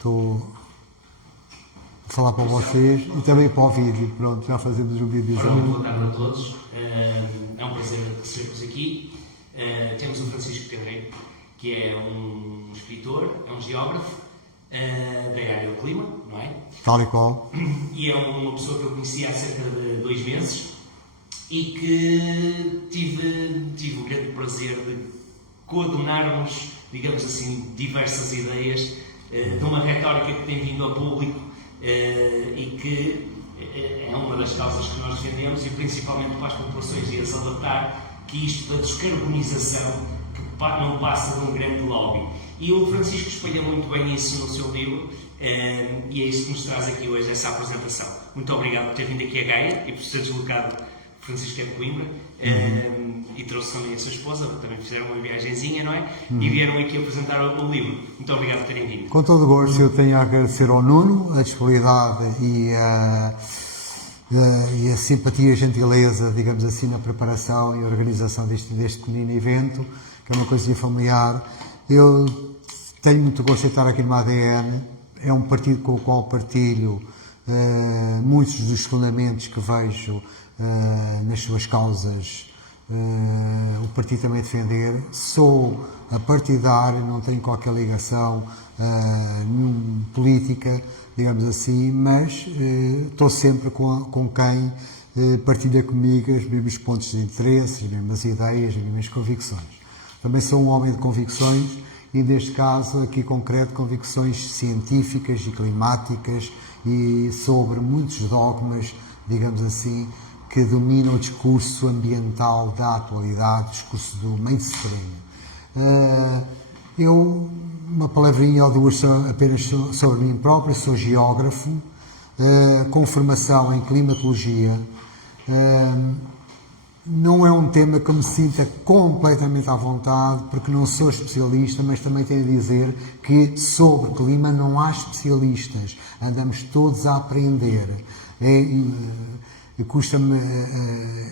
estou a falar para vocês e também para o vídeo. Pronto, já fazemos o vídeo. Muito boa tarde a todos. É um prazer receber-vos aqui. Temos o Francisco Pedreiro, que é um escritor, é um geógrafo da área do clima, não é? Tal e qual. E é uma pessoa que eu conheci há cerca de 2 meses e que tive o grande prazer de coadunarmos, digamos assim, diversas ideias de uma retórica que tem vindo ao público e que é uma das causas que nós defendemos, e principalmente para as populações e a alertar que isto da descarbonização que não passa de um grande lobby. E o Francisco espelha muito bem isso no seu livro, e é isso que nos traz aqui hoje, essa apresentação. Muito obrigado por ter vindo aqui a Gaia e por ter deslocado. Francisco é de Coimbra, e trouxe também a sua esposa, também fizeram uma viagenzinha, não é? E vieram aqui apresentar o livro. Muito obrigado por terem vindo. Com todo o gosto, eu tenho a agradecer ao Nuno a disponibilidade e a simpatia e a gentileza, digamos assim, na preparação e organização deste pequenino evento, que é uma coisinha familiar. Eu tenho muito gosto de estar aqui no ADN, é um partido com o qual partilho muitos dos fundamentos que vejo nas suas causas, o partido também defender. Sou partidário, não tenho qualquer ligação política, digamos assim, mas estou sempre com quem partilha comigo os mesmos pontos de interesse, as mesmas ideias, as mesmas convicções. Também sou um homem de convicções e, neste caso, aqui concreto, convicções científicas e climáticas e sobre muitos dogmas, digamos assim, que dominam o discurso ambiental da atualidade, o discurso do mainstream. Eu, uma palavrinha ou duas apenas sobre mim próprio, sou geógrafo, com formação em climatologia. Não é um tema que eu me sinta completamente à vontade, porque não sou especialista, mas também tenho a dizer que sobre clima não há especialistas, andamos todos a aprender. Custa-me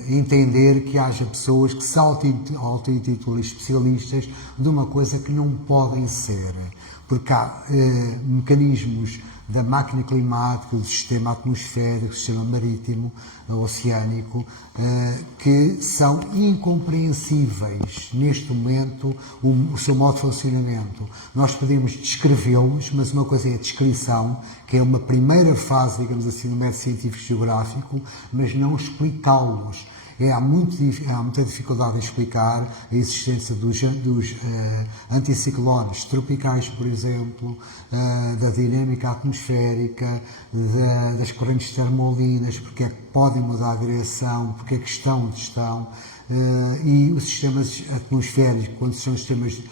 entender que haja pessoas que se auto-intitulam especialistas de uma coisa que não podem ser, porque há mecanismos da máquina climática, do sistema atmosférico, do sistema marítimo, oceânico, que são incompreensíveis neste momento o seu modo de funcionamento. Nós podemos descrevê-los, mas uma coisa é a descrição, que é uma primeira fase, digamos assim, no método científico geográfico, mas não explicá-los. Há muita dificuldade em explicar a existência dos anticiclones tropicais, por exemplo, da dinâmica atmosférica, das correntes termolinas, porque é que podem mudar a direção, porque é que estão onde estão, e os sistemas atmosféricos, quando são sistemas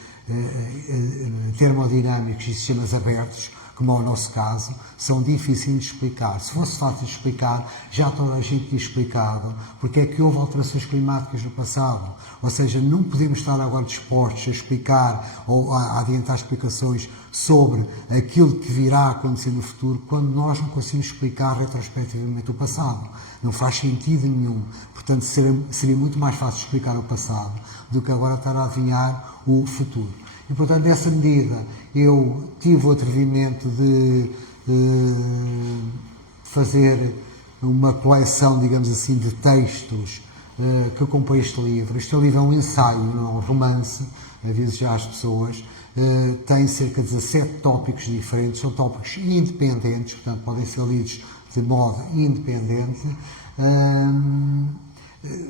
termodinâmicos e sistemas abertos, como é o nosso caso, são difíceis de explicar. Se fosse fácil de explicar, já toda a gente tinha explicado porque é que houve alterações climáticas no passado. Ou seja, não podemos estar agora dispostos a explicar ou a adiantar explicações sobre aquilo que virá a acontecer no futuro quando nós não conseguimos explicar retrospectivamente o passado. Não faz sentido nenhum. Portanto, seria muito mais fácil explicar o passado do que agora estar a adivinhar o futuro. E, portanto, nessa medida, eu tive o atrevimento de fazer uma coleção, digamos assim, de textos que compõem este livro. Este livro é um ensaio, não é um romance, aviso já às pessoas. Tem cerca de 17 tópicos diferentes, são tópicos independentes, portanto, podem ser lidos de modo independente,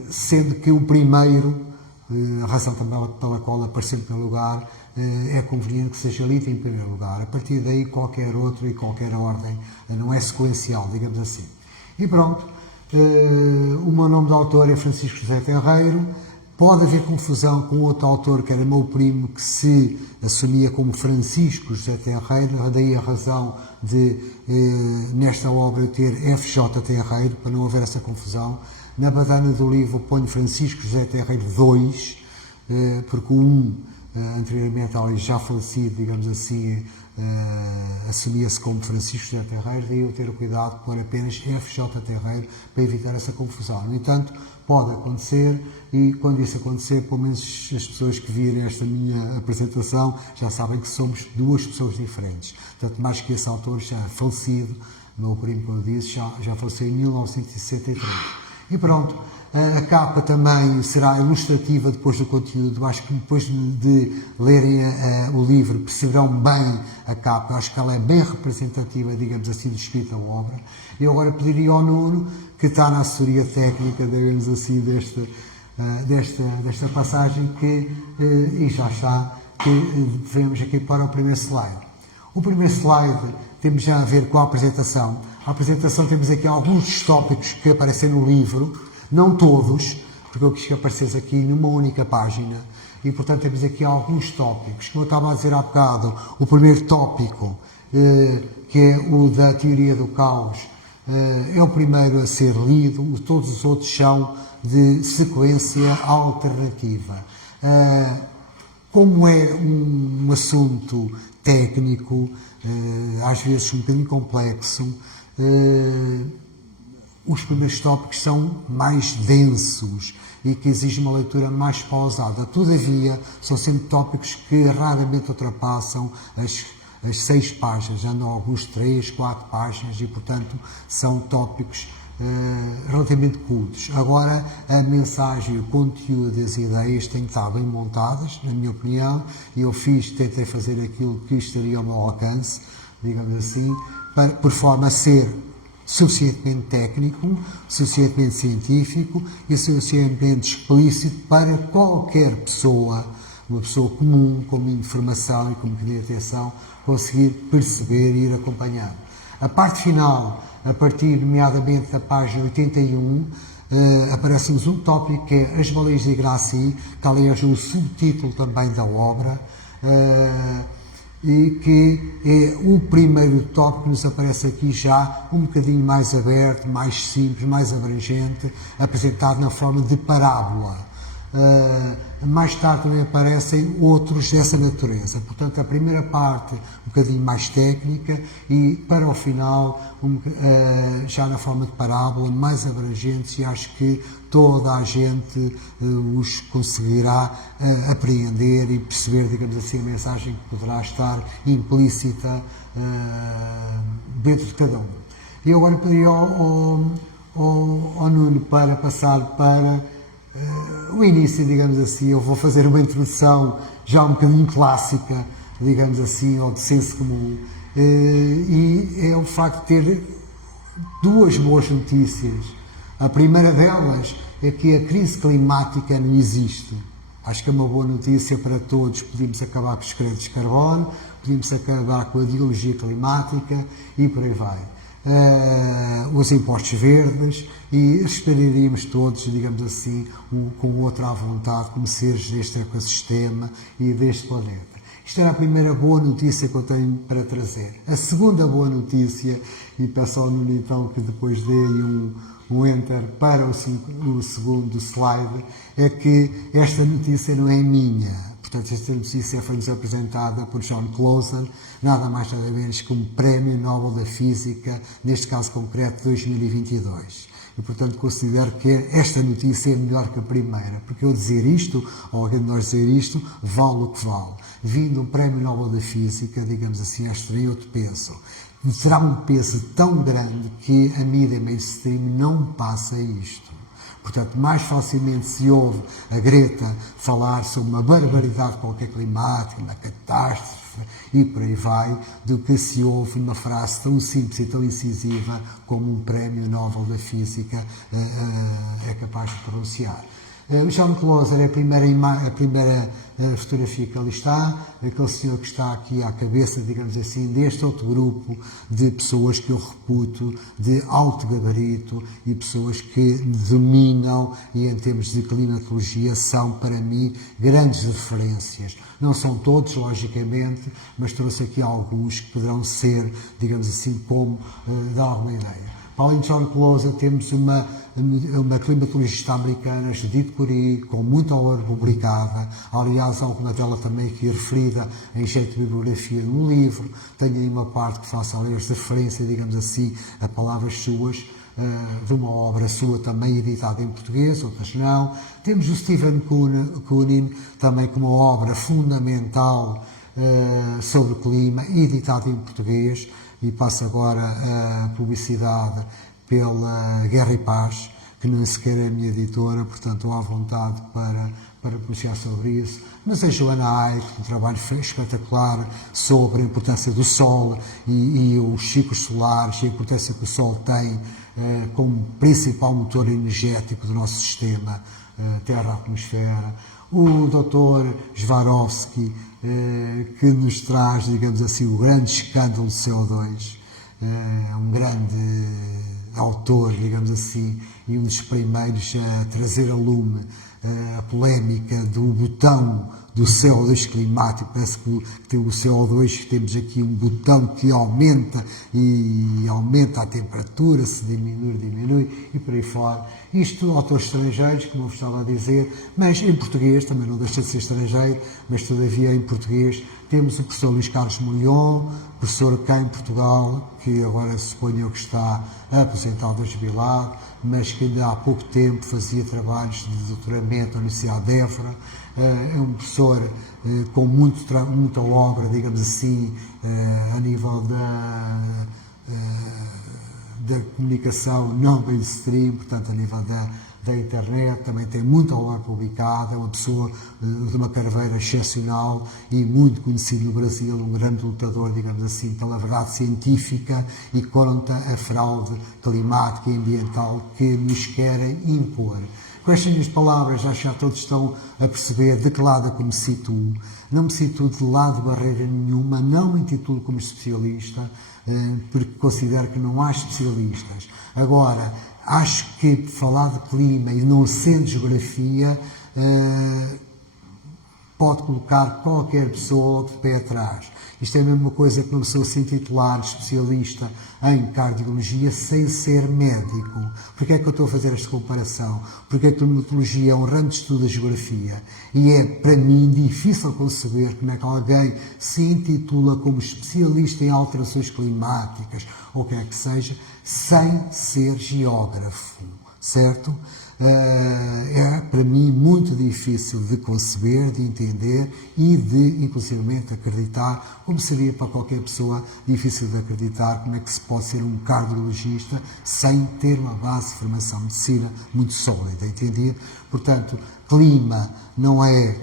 sendo que o primeiro, a razão também pela qual apareceu em primeiro lugar, é conveniente que seja lido em primeiro lugar. A partir daí, qualquer outro e qualquer ordem não é sequencial, digamos assim. E pronto, o meu nome de autor é Francisco José Terreiro. Pode haver confusão com outro autor que era meu primo, que se assumia como Francisco José Terreiro, daí a razão de, nesta obra, eu ter FJ Terreiro, para não haver essa confusão. Na badana do livro ponho Francisco José Terreiro 2, porque o 1, anteriormente, já falecido, digamos assim, assumia-se como Francisco José Terreiro, daí eu ter o cuidado de pôr apenas FJ Terreiro para evitar essa confusão. No entanto, pode acontecer, e quando isso acontecer, pelo menos as pessoas que virem esta minha apresentação já sabem que somos duas pessoas diferentes. Tanto mais que esse autor já é falecido, meu primo, como eu disse, já faleceu em 1963. E pronto, a capa também será ilustrativa depois do conteúdo. Acho que depois de lerem o livro perceberão bem a capa. Acho que ela é bem representativa, digamos assim, do espírito da obra. Eu agora pediria ao Nuno, que está na assessoria técnica, digamos assim, desta passagem, e já está, que vemos aqui para o primeiro slide. O primeiro slide temos já a ver com a apresentação. A apresentação temos aqui alguns dos tópicos que aparecem no livro, não todos, porque eu quis que aparecesse aqui numa única página, e portanto temos aqui alguns tópicos. Como eu estava a dizer há bocado, o primeiro tópico, que é o da teoria do caos, é o primeiro a ser lido, todos os outros são de sequência alternativa. Como é um assunto técnico, às vezes um bocadinho complexo, os primeiros tópicos são mais densos e que exigem uma leitura mais pausada. Todavia, são sempre tópicos que raramente ultrapassam as 6 páginas, andam alguns 3, 4 páginas e, portanto, são tópicos relativamente curtos. Agora, a mensagem, o conteúdo e as ideias têm que estar bem montadas, na minha opinião, e eu tentei fazer aquilo que estaria ao meu alcance, digamos assim, por forma a ser suficientemente técnico, suficientemente científico e suficientemente explícito para qualquer pessoa, uma pessoa comum, com mínimo de formação e com um bocadinho de atenção, conseguir perceber e ir acompanhando. A parte final, a partir nomeadamente da página 81, aparece-nos um tópico que é as baleias de Gracie, que aliás é o subtítulo também da obra, e que é o primeiro tópico que nos aparece aqui já um bocadinho mais aberto, mais simples, mais abrangente, apresentado na forma de parábola. Mais tarde também aparecem outros dessa natureza. Portanto, a primeira parte um bocadinho mais técnica e, para o final, já na forma de parábola, mais abrangentes, e acho que toda a gente os conseguirá apreender e perceber, digamos assim, a mensagem que poderá estar implícita dentro de cada um. E agora pedi ao Nuno para passar para o início, digamos assim. Eu vou fazer uma introdução já um bocadinho clássica, digamos assim, ao de senso comum, e é o facto de ter duas boas notícias. A primeira delas é que a crise climática não existe. Acho que é uma boa notícia para todos. Podíamos acabar com os créditos de carbono, podíamos acabar com a ideologia climática e por aí vai. Os impostos verdes, e esperaríamos todos, digamos assim, com outra à vontade, como seres deste ecossistema e deste planeta. Isto era a primeira boa notícia que eu tenho para trazer. A segunda boa notícia, e peço ao Nuno então que depois dê um enter para o segundo slide, é que esta notícia não é minha. Portanto, esta notícia foi-nos apresentada por John Clausen, nada mais nada menos que um Prémio Nobel da Física, neste caso concreto 2022. E, portanto, considero que esta notícia é melhor que a primeira, porque eu dizer isto, ou alguém de nós dizer isto, vale o que vale. Vindo um Prémio Nobel da Física, digamos assim, acho que tem outro peso. Será um peso tão grande que a mídia mainstream não passa isto. Portanto, mais facilmente se ouve a Greta falar sobre uma barbaridade qualquer climática, uma catástrofe e por aí vai, do que se ouve uma frase tão simples e tão incisiva como um Prémio Nobel da Física é capaz de pronunciar. O John Clausen é a primeira fotografia que ali está, aquele senhor que está aqui à cabeça, digamos assim, deste outro grupo de pessoas que eu reputo de alto gabarito e pessoas que dominam e, em termos de climatologia, são, para mim, grandes referências. Não são todos, logicamente, mas trouxe aqui alguns que poderão ser, digamos assim, como dar alguma ideia. Além de John Pelosi, temos uma climatologista americana, Judith Curry, com muita obra publicada, aliás, alguma dela também aqui referida em jeito de bibliografia no livro. Tenho aí uma parte que faça aliás referência, digamos assim, a palavras suas, de uma obra sua também editada em português, outras não. Temos o Stephen Koonin, também com uma obra fundamental sobre o clima, editada em português, e passa agora a publicidade pela Guerra e Paz, que nem sequer é a minha editora, portanto estou à vontade para pronunciar sobre isso. Mas a Joana Ai, um trabalho espetacular sobre a importância do Sol e os ciclos solares e a importância que o Sol tem como principal motor energético do nosso sistema Terra-Atmosfera. O Dr. Swarovski, que nos traz, digamos assim, o grande escândalo do CO2, um grande autor, digamos assim, e um dos primeiros a trazer a lume a polémica do botão do CO2 climático. Parece que tem o CO2, que temos aqui um botão que aumenta e aumenta a temperatura, se diminui e por aí fora. Isto autores estrangeiros, como eu estava a dizer, mas em português, também não deixa de ser estrangeiro, mas todavia em português temos o professor Luís Carlos Molhon, professor cá em Portugal, que agora suponho que está aposentado ou jubilado, mas que ainda há pouco tempo fazia trabalhos de doutoramento na Universidade de Évora. É um professor com muita obra, digamos assim, a nível da comunicação não mainstream, portanto a nível da internet, também tem muita obra publicada, é uma pessoa de uma carreira excepcional e muito conhecido no Brasil, um grande lutador, digamos assim, pela verdade científica e contra a fraude climática e ambiental que nos querem impor. Com estas minhas palavras, acho que já todos estão a perceber de que lado eu me situo. Não me situo de lado de barreira nenhuma, não me intitulo como especialista, porque considero que não há especialistas. Agora, acho que falar de clima e não sendo geografia pode colocar qualquer pessoa de pé atrás. Isto é a mesma coisa que uma pessoa se intitular especialista em cardiologia sem ser médico. Porquê é que eu estou a fazer esta comparação? Porque a climatologia é um ramo de estudo da geografia e é, para mim, difícil conceber como é que alguém se intitula como especialista em alterações climáticas ou o que é que seja, sem ser geógrafo, certo? É para mim muito difícil de conceber, de entender e de, inclusivamente, acreditar, como seria para qualquer pessoa difícil de acreditar como é que se pode ser um cardiologista sem ter uma base de formação de medicina muito sólida, entendido? Portanto, clima não é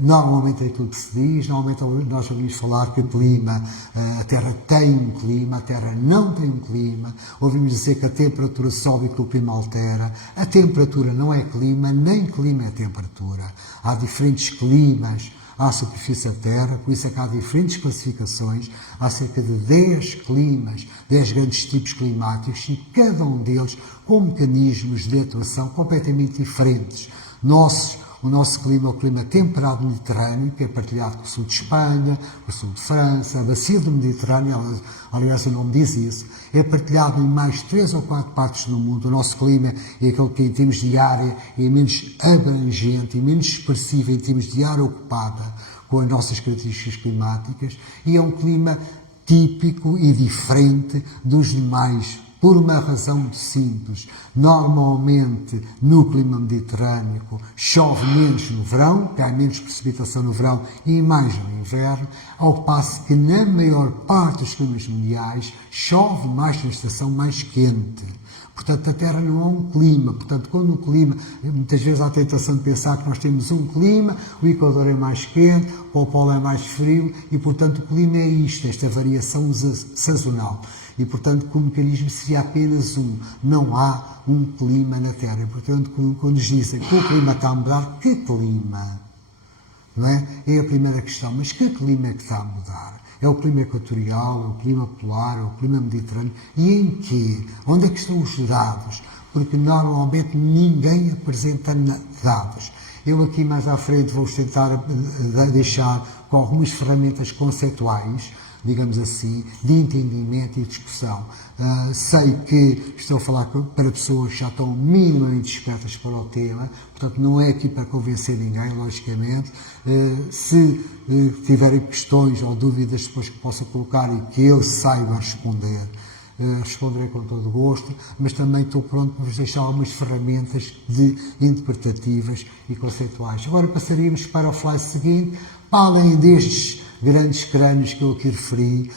normalmente é aquilo que se diz. Normalmente nós ouvimos falar que o clima, a Terra tem um clima, a Terra não tem um clima. Ouvimos dizer que a temperatura sobe e que o clima altera. A temperatura não é clima, nem clima é temperatura. Há diferentes climas à superfície da Terra, por isso é que há diferentes classificações, há cerca de 10 climas, 10 grandes tipos climáticos e cada um deles com mecanismos de atuação completamente diferentes. O nosso clima é o clima temperado mediterrâneo, que é partilhado com o sul de Espanha, com o sul de França, a bacia do Mediterrâneo, aliás o nome diz isso, é partilhado em mais 3 ou 4 partes do mundo. O nosso clima é aquele que em termos de área é menos abrangente e menos expressivo em termos de área ocupada com as nossas características climáticas e é um clima típico e diferente dos demais. Por uma razão muito simples, normalmente no clima mediterrâneo chove menos no verão, cai menos precipitação no verão e mais no inverno, ao passo que na maior parte dos climas mundiais chove mais na estação mais quente. Portanto, a Terra não é um clima. Portanto, quando o clima, muitas vezes há a tentação de pensar que nós temos um clima, o Equador é mais quente, o Polo é mais frio e, portanto, o clima é isto, esta variação sazonal. E, portanto, que o mecanismo seria apenas um. Não há um clima na Terra. E, portanto, quando nos dizem que o clima está a mudar, que clima? Não é? É a primeira questão. Mas que clima é que está a mudar? É o clima equatorial, é o clima polar, é o clima mediterrâneo? E em quê? Onde é que estão os dados? Porque normalmente ninguém apresenta dados. Eu aqui mais à frente vou tentar deixar com algumas ferramentas conceituais digamos assim, de entendimento e discussão. Sei que estou a falar para pessoas que já estão minimamente despertas para o tema, portanto não é aqui para convencer ninguém, logicamente. Se tiverem questões ou dúvidas depois que possa colocar e que eu saiba responder, responderei com todo o gosto, mas também estou pronto para vos deixar algumas ferramentas interpretativas e conceituais. Agora passaríamos para o slide seguinte. Para além destes grandes crânios que eu aqui referi,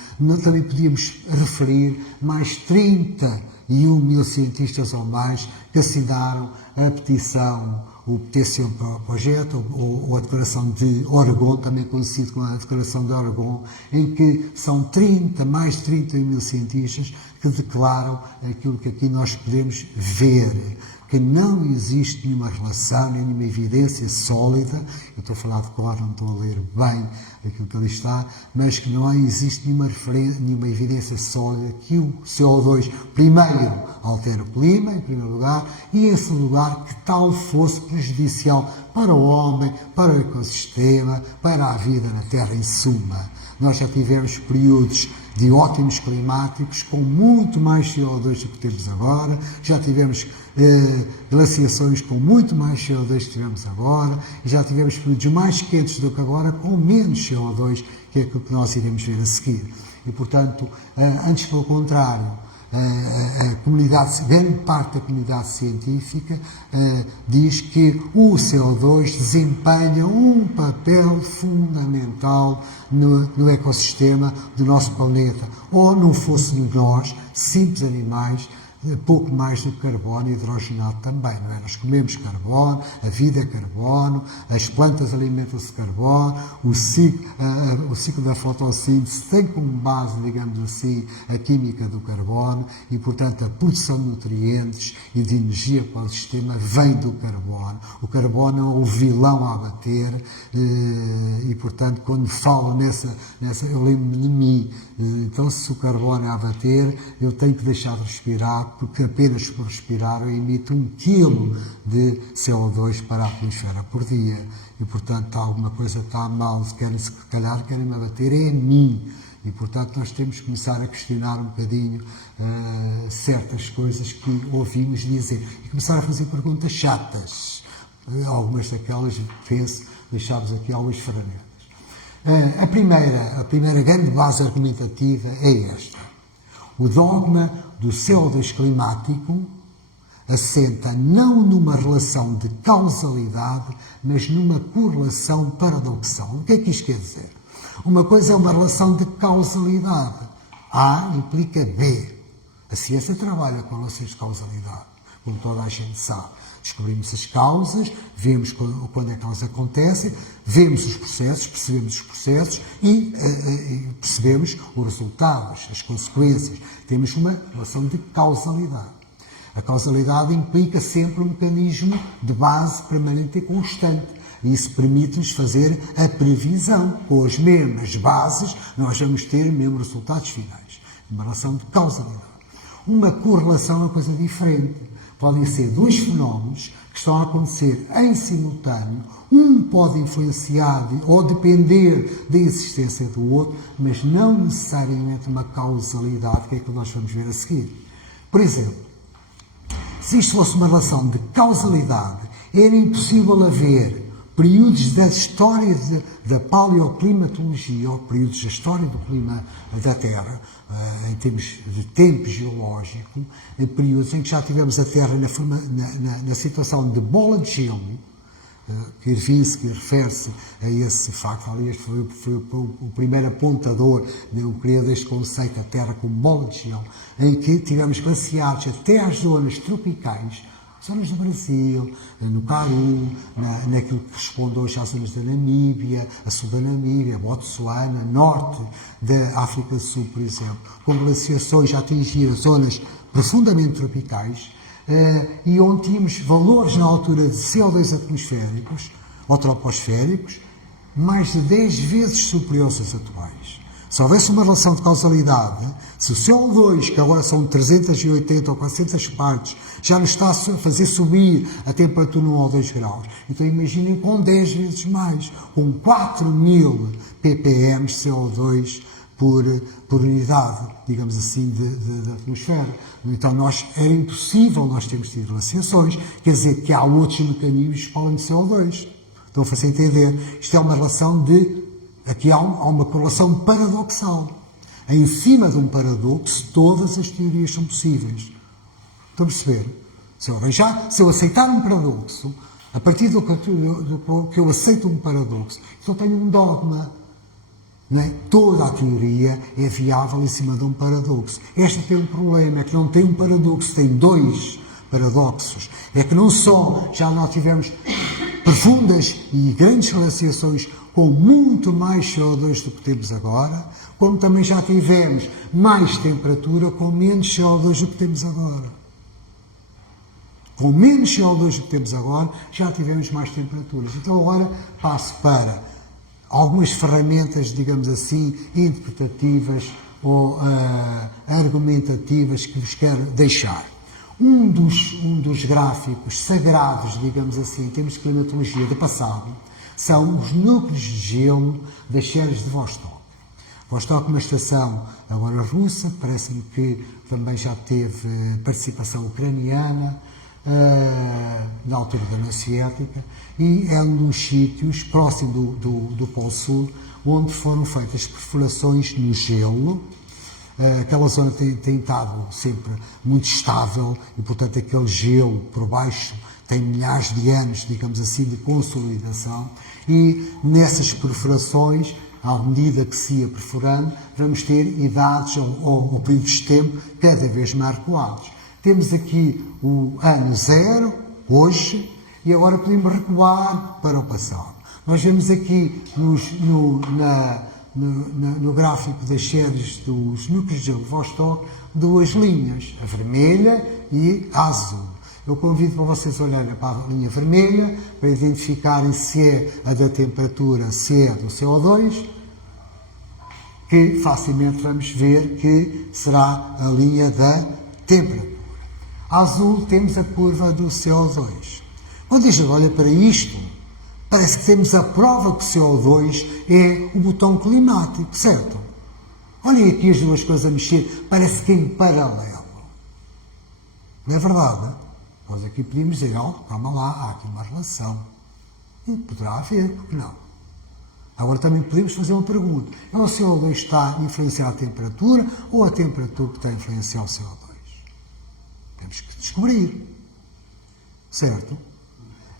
também podíamos referir mais 31 mil cientistas ou mais que assinaram a petição, o Petition Project, ou a Declaração de Oregon, também conhecido como a Declaração de Oregon, em que são mais de 31 mil cientistas que declaram aquilo que aqui nós podemos ver, que não existe nenhuma relação, nenhuma evidência sólida, eu estou a falar de cor, não estou a ler bem aquilo que ali está, mas que não existe nenhuma evidência sólida que o CO2, primeiro, altere o clima, em primeiro lugar, e em segundo lugar, que tal fosse prejudicial para o homem, para o ecossistema, para a vida na Terra em suma. Nós já tivemos períodos de ótimos climáticos com muito mais CO2 do que temos agora, já tivemos glaciações com muito mais CO2 que tivemos agora, já tivemos períodos mais quentes do que agora com menos CO2, que é aquilo que nós iremos ver a seguir. E, portanto, antes pelo contrário, a comunidade, grande parte da comunidade científica diz que o CO2 desempenha um papel fundamental no ecossistema do nosso planeta. Ou não fôssemos nós, simples animais, pouco mais do que carbono e hidrogenado também, não é? Nós comemos carbono, a vida é carbono, as plantas alimentam-se de carbono, o ciclo da fotossíntese tem como base, digamos assim, a química do carbono e, portanto, a produção de nutrientes e de energia para o sistema vem do carbono. O carbono é o vilão a abater e, portanto, quando falo nessa eu lembro de mim, então se o carbono é a abater, eu tenho que deixar de respirar, porque apenas por respirar eu emito 1 kg de CO2 para a atmosfera por dia. E, portanto, alguma coisa está mal, se calhar querem me abater é a mim. E, portanto, nós temos que começar a questionar um bocadinho certas coisas que ouvimos dizer. E começar a fazer perguntas chatas. Algumas daquelas, penso, deixámos aqui algumas ferramentas. A primeira grande base argumentativa é esta. O dogma do CO2 climático assenta não numa relação de causalidade, mas numa correlação paradoxal. O que é que isto quer dizer? Uma coisa é uma relação de causalidade. A implica B. A ciência trabalha com relações de causalidade, como toda a gente sabe. Descobrimos as causas, vemos quando é que elas acontecem, vemos os processos, percebemos os processos e percebemos os resultados, as consequências. Temos uma relação de causalidade. A causalidade implica sempre um mecanismo de base permanente e constante. E isso permite-nos fazer a previsão. Com as mesmas bases, nós vamos ter os mesmos resultados finais. Uma relação de causalidade. Uma correlação é uma coisa diferente. Podem ser dois fenómenos que estão a acontecer em simultâneo. Um pode influenciar ou depender da existência do outro, mas não necessariamente uma causalidade, que é que nós vamos ver a seguir. Por exemplo, se isto fosse uma relação de causalidade, era impossível haver períodos da história da paleoclimatologia, ou períodos da história do clima da Terra, em termos de tempo geológico, períodos em que já tivemos a Terra na situação de bola de gelo, Kirvinsky refere-se a esse facto, aliás foi o primeiro apontador, o criador deste conceito, a Terra como bola de gelo, em que tivemos glaciares até às zonas tropicais, zonas do Brasil, no Karoo, naquilo que responde hoje às zonas da Namíbia, a sul da Namíbia, Botsuana, norte da África do Sul, por exemplo, com glaciações a atingir zonas profundamente tropicais, e onde tínhamos valores na altura de CO2 atmosféricos ou troposféricos mais de 10 vezes superiores aos atuais. Se houvesse uma relação de causalidade, se o CO2, que agora são 380 ou 400 partes, já nos está a fazer subir a temperatura 1 ou 2 graus, então imaginem com 10 vezes mais, com 4.000 ppm de CO2 por unidade, digamos assim, da atmosfera. Então era impossível nós termos tido glaciações, quer dizer que há outros mecanismos de espalhamento de CO2. Estão a fazer entender? Isto é uma relação aqui há uma correlação paradoxal. Em cima de um paradoxo, todas as teorias são possíveis. Estão a perceber? Se eu aceitar um paradoxo, a partir do que eu aceito um paradoxo, então tenho um dogma. Não é? Toda a teoria é viável em cima de um paradoxo. Esta tem um problema, é que não tem um paradoxo, tem dois paradoxos. É que não só já nós tivemos profundas e grandes glaciações com muito mais CO2 do que temos agora, como também já tivemos mais temperatura com menos CO2 do que temos agora. Com menos CO2 do que temos agora, já tivemos mais temperaturas. Então agora passo para algumas ferramentas, digamos assim, interpretativas ou argumentativas que vos quero deixar. Um dos gráficos sagrados, digamos assim, em termos de climatologia do passado, são os núcleos de gelo das serras de Vostok. Vostok é uma estação agora russa, parece-me que também já teve participação ucraniana, na altura da União Soviética, e é um dos sítios próximo do Polo Sul onde foram feitas perfurações no gelo. Aquela zona tem estado sempre muito estável e, portanto, aquele gelo por baixo tem milhares de anos, digamos assim, de consolidação, e nessas perfurações, à medida que se ia perfurando, vamos ter idades ou períodos de tempo cada vez mais recuados. Temos aqui o ano zero, hoje, e agora podemos recuar para o passado. Nós vemos aqui no gráfico das séries dos núcleos de Vostok duas linhas, a vermelha e a azul. Eu convido para vocês olharem para a linha vermelha, para identificarem se é a da temperatura, se é do CO2, que facilmente vamos ver que será a linha da temperatura. A azul temos a curva do CO2. Quando a gente olha para isto, parece que temos a prova que o CO2 é o botão climático, certo? Olhem aqui as duas coisas a mexer, parece que em paralelo. Não é verdade? Nós aqui podíamos dizer, calma lá, há aqui uma relação. E poderá haver, porque não? Agora também podemos fazer uma pergunta. É o CO2 que está a influenciar a temperatura ou a temperatura que está a influenciar o CO2? Temos que descobrir. Certo?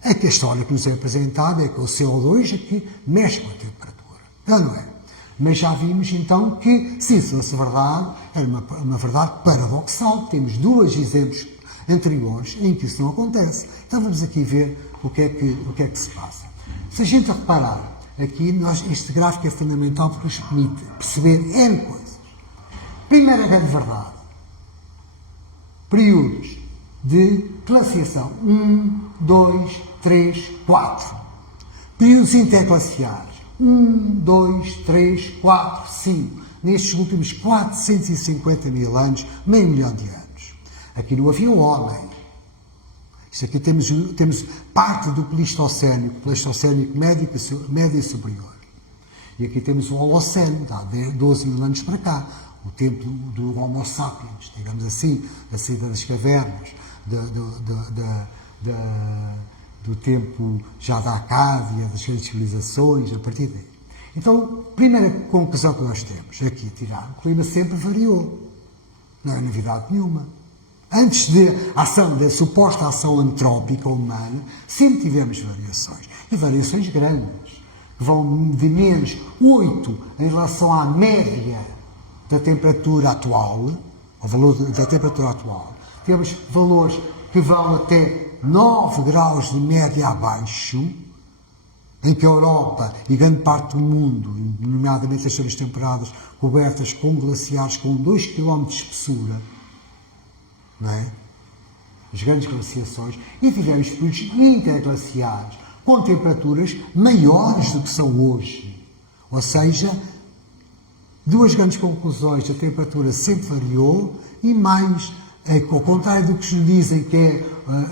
É que a história que nos é apresentada é que o CO2 aqui mexe com a temperatura. Não é? Mas já vimos então que, se isso fosse verdade, era uma verdade paradoxal. Temos dois exemplos anteriores em que isso não acontece. Então vamos aqui ver o que é que se passa. Se a gente reparar, aqui este gráfico é fundamental porque nos permite perceber N coisas. Primeira grande verdade. Períodos de glaciação 1, 2, 3, 4. Períodos interglaciares 1, 2, 3, 4, 5. Nestes últimos 450 mil anos, meio milhão de anos. Aqui não havia homem. Isto aqui temos parte do Pleistocénico médio e superior. E aqui temos o Holoceno, há 12 mil anos para cá. O tempo do Homo sapiens, digamos assim, a saída das cavernas, do tempo já da Acádia, das grandes civilizações, a partir daí. Então, primeira conclusão que nós temos aqui a tirar, o clima sempre variou. Não é novidade nenhuma. Antes da suposta ação antrópica humana, sempre tivemos variações. E variações grandes, que vão de menos 8 em relação à média da temperatura atual, ao valor da temperatura atual. Temos valores que vão até 9 graus de média abaixo, em que a Europa e grande parte do mundo, nomeadamente as zonas temperadas, cobertas com glaciares com 2 km de espessura, não é? As grandes glaciações, e tivemos períodos interglaciares com temperaturas maiores do que são hoje. Ou seja, duas grandes conclusões: a temperatura sempre variou e mais, ao contrário do que se dizem que é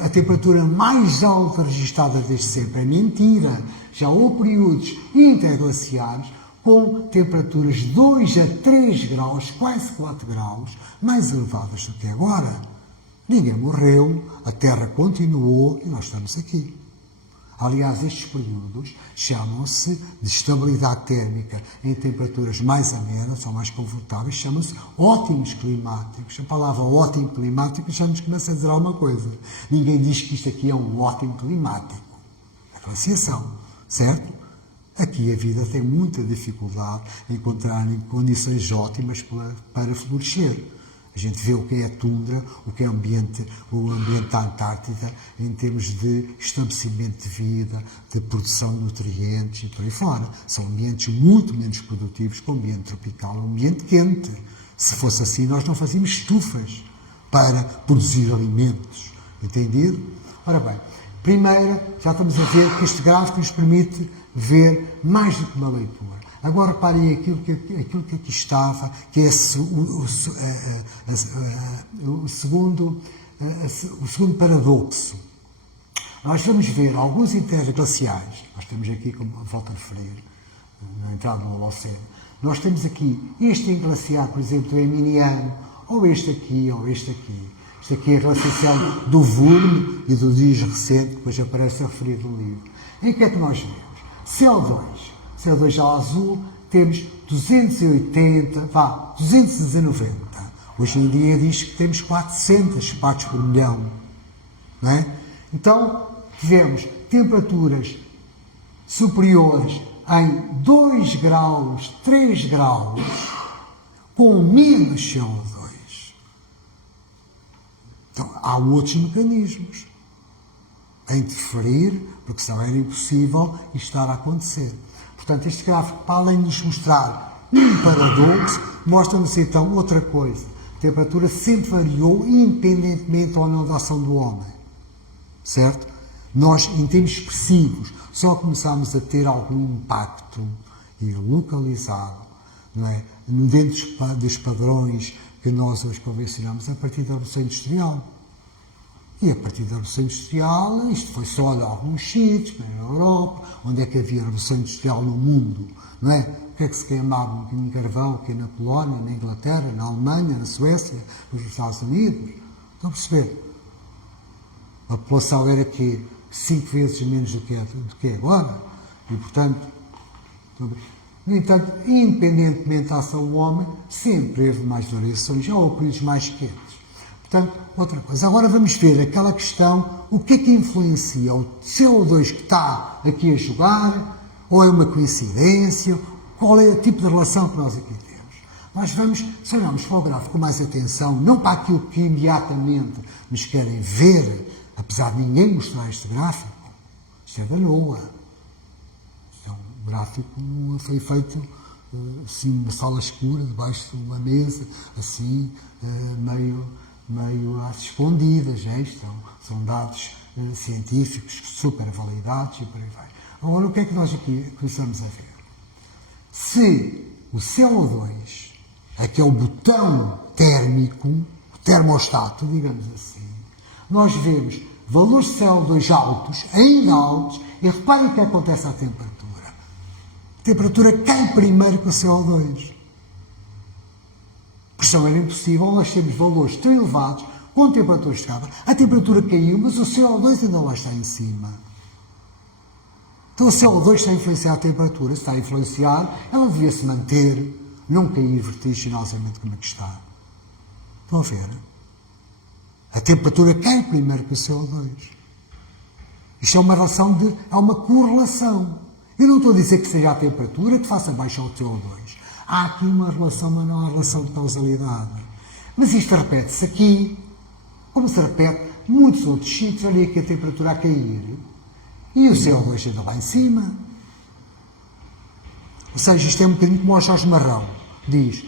a temperatura mais alta registrada desde sempre, é mentira. Já houve períodos interglaciares com temperaturas de 2 a 3 graus, quase 4 graus, mais elevadas do que agora. Ninguém morreu, a Terra continuou e nós estamos aqui. Aliás, estes períodos chamam-se de estabilidade térmica em temperaturas mais amenas ou mais confortáveis, chamam-se ótimos climáticos. A palavra ótimo climático já nos começa a dizer alguma coisa. Ninguém diz que isto aqui é um ótimo climático. É glaciação, certo? Aqui a vida tem muita dificuldade em encontrar condições ótimas para florescer. A gente vê o que é a tundra, o que é o ambiente da Antártida, em termos de estabelecimento de vida, de produção de nutrientes e por aí fora. São ambientes muito menos produtivos que o ambiente tropical, um ambiente quente. Se fosse assim, nós não fazíamos estufas para produzir alimentos. Entendido? Ora bem, primeiro, já estamos a ver que este gráfico nos permite ver mais do que uma leitura. Agora reparem aquilo que aqui estava, que é o segundo paradoxo. Nós vamos ver alguns interglaciais, nós temos aqui, como volto a referir, na entrada do Holoceno, nós temos aqui este interglaciar, por exemplo, eminiano, ou este aqui, ou este aqui. Isto aqui é a glaciação do Vulme e do Dias recente, que depois aparece referido no livro. Em que é que nós vemos? CO2 já azul, temos 290. Hoje em dia diz que temos 400 partes por milhão. Não é? Então, tivemos temperaturas superiores em 2 graus, 3 graus, com menos CO2. Então, há outros mecanismos a interferir, porque senão era impossível isto estar a acontecer. Portanto, este gráfico, para além de nos mostrar um paradoxo, mostra-nos então outra coisa. A temperatura sempre variou, independentemente ou não da ação do homem. Certo? Nós, em termos expressivos, só começámos a ter algum impacto e localizado, não é? Dentro dos padrões que nós hoje convencionamos a partir da Revolução Industrial. E a partir da Revolução Industrial, isto foi só de alguns sítios, na Europa, onde é que havia Revolução Industrial no mundo, não é? O que é que se queimava um bocadinho de carvão, aqui na Polónia, na Inglaterra, na Alemanha, na Suécia, nos Estados Unidos? Estão a perceber? A população era aqui 5 vezes menos do que é agora, e portanto, no entanto, independentemente da ação do homem, sempre houve mais variações, ou períodos mais quentes. Portanto, outra coisa. Agora vamos ver aquela questão, o que é que influencia? O CO2 que está aqui a jogar, ou é uma coincidência? Qual é o tipo de relação que nós aqui temos? Nós vamos, se olharmos para o gráfico com mais atenção, não para aquilo que imediatamente nos querem ver, apesar de ninguém mostrar este gráfico, isto é da NOAA. Isto é um gráfico que foi feito assim, numa sala escura, debaixo de uma mesa, assim, meio às escondidas, são dados científicos super validados e por aí vai. Agora, o que é que nós aqui começamos a ver? Se o CO2, aqui é o botão térmico, o termostato, digamos assim, nós vemos valores de CO2 altos, ainda altos, e reparem o que acontece à temperatura. A temperatura cai primeiro que o CO2. Porque senão era impossível nós termos valores tão elevados, com temperaturas estáveis. A temperatura caiu, mas o CO2 ainda lá está em cima. Então o CO2 está a influenciar a temperatura. Se está a influenciar, ela devia se manter, não cair vertiginosamente como é que está. Estão a ver? A temperatura cai primeiro que o CO2. Isto é uma relação é uma correlação. Eu não estou a dizer que seja a temperatura que faça baixar o CO2. Há aqui uma relação, mas não há relação de causalidade. Mas isto repete-se aqui, como se repete em muitos outros sítios, olha aqui a temperatura a cair. E o CO2 ainda lá em cima. Ou seja, isto é um bocadinho como o Jorge Marrão diz.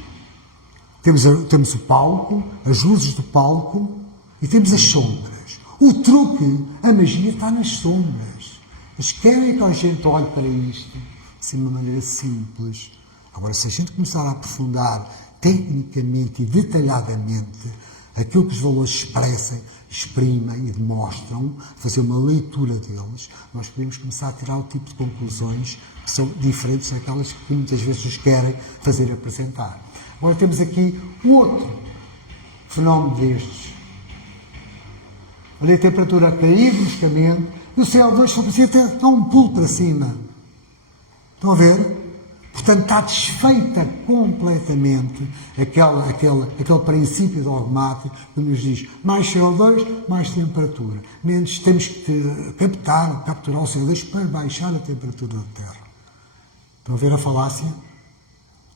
Temos o palco, as luzes do palco e temos as sombras. O truque, a magia está nas sombras. Eles querem que a gente olhe para isto assim, de uma maneira simples. Agora, se a gente começar a aprofundar tecnicamente e detalhadamente aquilo que os valores expressem, exprimem e demonstram, fazer uma leitura deles, nós podemos começar a tirar o tipo de conclusões que são diferentes daquelas que muitas vezes nos querem fazer apresentar. Agora temos aqui outro fenómeno destes. Olha a temperatura a cair bruscamente e o CO2 só precisa até dar um pulo para cima. Estão a ver? Portanto, está desfeita completamente aquele princípio dogmático que nos diz mais CO2, mais temperatura. Menos temos que capturar o CO2 para baixar a temperatura da Terra. Estão a ver a falácia?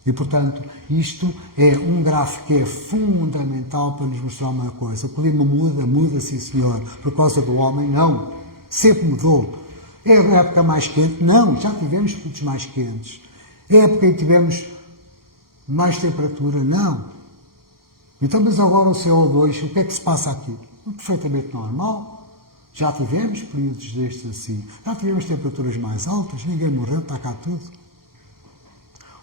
E, portanto, isto é um gráfico que é fundamental para nos mostrar uma coisa. O clima muda sim senhor. Por causa do homem, não. Sempre mudou. É a época mais quente? Não. Já tivemos períodos mais quentes. É a época em que tivemos mais temperatura? Não. Então, mas agora o CO2, o que é que se passa aqui? Perfeitamente normal. Já tivemos períodos destes assim. Já tivemos temperaturas mais altas. Ninguém morreu, está cá tudo.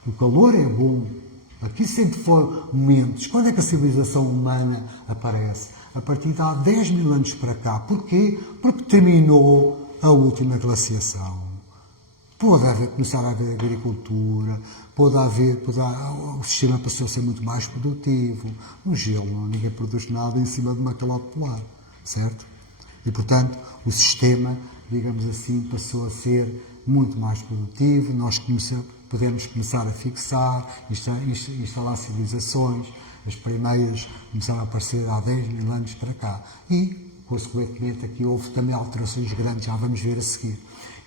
O calor é bom. Aqui sempre foram momentos. Quando é que a civilização humana aparece? A partir de há 10 mil anos para cá. Porquê? Porque terminou a última glaciação. Pode começar a haver agricultura, o sistema passou a ser muito mais produtivo. No gelo, ninguém produz nada em cima de uma calote polar, certo? E, portanto, o sistema, digamos assim, passou a ser muito mais produtivo. Nós podemos começar a fixar, instalar civilizações. As primeiras começaram a aparecer há 10 mil anos para cá. E, consequentemente, aqui houve também alterações grandes, já vamos ver a seguir.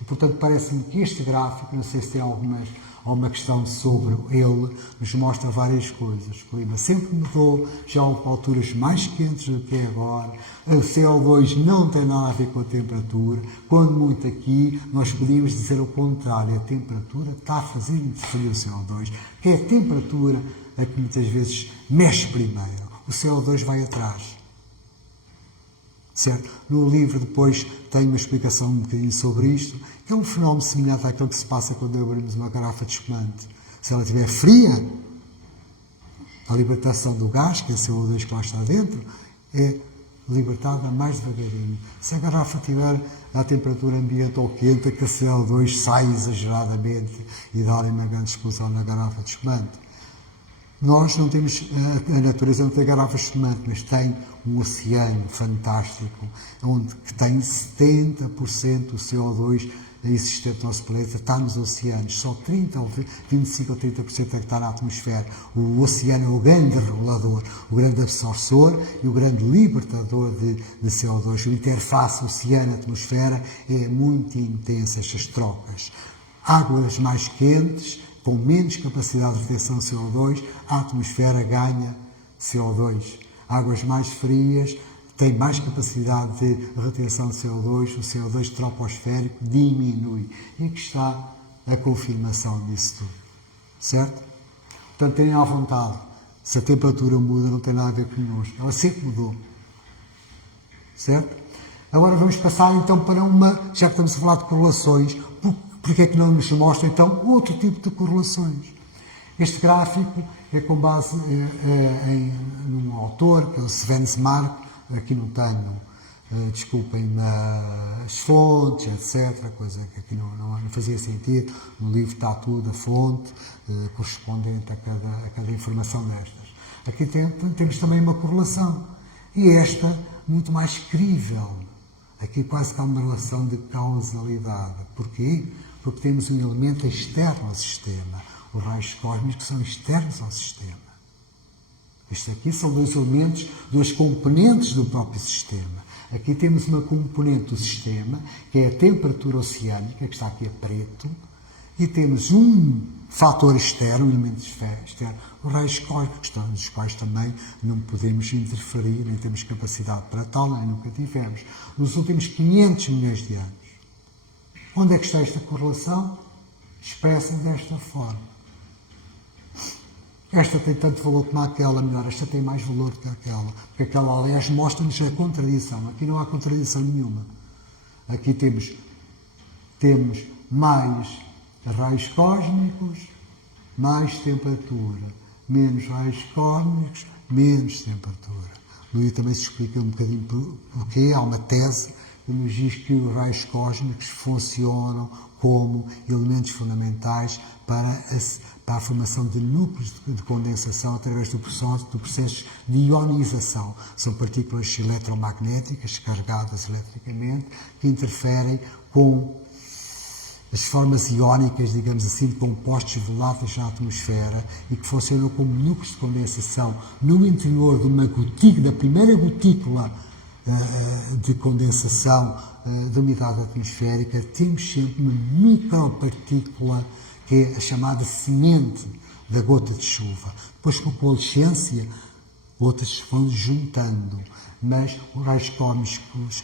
E, portanto, parece-me que este gráfico, não sei se tem alguma questão sobre ele, nos mostra várias coisas. O clima sempre mudou, já houve alturas mais quentes do que é agora, a CO2 não tem nada a ver com a temperatura, quando muito aqui nós podíamos dizer o contrário, a temperatura está a fazer interferir o CO2, que é a temperatura a que muitas vezes mexe primeiro, o CO2 vai atrás. Certo? No livro depois tem uma explicação um bocadinho sobre isto, que é um fenómeno semelhante àquilo que se passa quando abrimos uma garrafa de espumante. Se ela estiver fria, a libertação do gás, que é o CO2 que lá está dentro, é libertada mais devagarinho. Se a garrafa estiver à temperatura ambiente ou quente, que a CO2 sai exageradamente e dá uma grande explosão na garrafa de espumante. Nós não temos, a natureza não tem garrafas de espumante, mas tem um oceano fantástico, que tem 70% do CO2 existente no nosso planeta, está nos oceanos. Só 25 ou 30% é que está na atmosfera. O oceano é o grande regulador, o grande absortor e o grande libertador de CO2. A interface oceano-atmosfera é muito intensa, estas trocas. Águas mais quentes, com menos capacidade de retenção de CO2, a atmosfera ganha CO2. Águas mais frias têm mais capacidade de retenção de CO2, o CO2 troposférico diminui. E aqui está a confirmação disso tudo. Certo? Portanto, tenham à vontade. Se a temperatura muda, não tem nada a ver connosco. Ela sempre mudou. Certo? Agora vamos passar então para já que estamos a falar de correlações, porque é que não nos mostra, então, outro tipo de correlações? Este gráfico é com base num autor, que é o Svensmark, aqui não tenho, desculpem-me, as fontes, etc., coisa que aqui não fazia sentido, no livro está tudo, a fonte, correspondente a cada informação destas. Aqui temos também uma correlação, e esta muito mais crível. Aqui quase que há uma relação de causalidade. Porquê? Porque temos um elemento externo ao sistema. Os raios cósmicos são externos ao sistema. Isto aqui são dois elementos, duas componentes do próprio sistema. Aqui temos uma componente do sistema, que é a temperatura oceânica, que está aqui a preto, e temos um fator externo, um elemento externo, os raios cósmicos, dos quais também não podemos interferir, nem temos capacidade para tal, nem nunca tivemos. Nos últimos 500 milhões de anos. Onde é que está esta correlação? Expressa desta forma. Esta tem tanto valor como aquela, melhor, esta tem mais valor que aquela. Porque aquela, aliás, mostra-nos a contradição. Aqui não há contradição nenhuma. Aqui temos mais raios cósmicos, mais temperatura. Menos raios cósmicos, menos temperatura. No livro também se explica um bocadinho porquê. Há uma tese que nos diz que os raios cósmicos funcionam como elementos fundamentais para a formação de núcleos de condensação através do processo de ionização. São partículas eletromagnéticas carregadas eletricamente que interferem com as formas iónicas, digamos assim, de compostos voláteis na atmosfera e que funcionam como núcleos de condensação no interior de uma gotícula, da primeira gotícula de condensação da umidade atmosférica. Temos sempre uma micropartícula que é a chamada semente da gota de chuva. Depois, com a coalescência, outras se vão juntando, mas os raios cósmicos,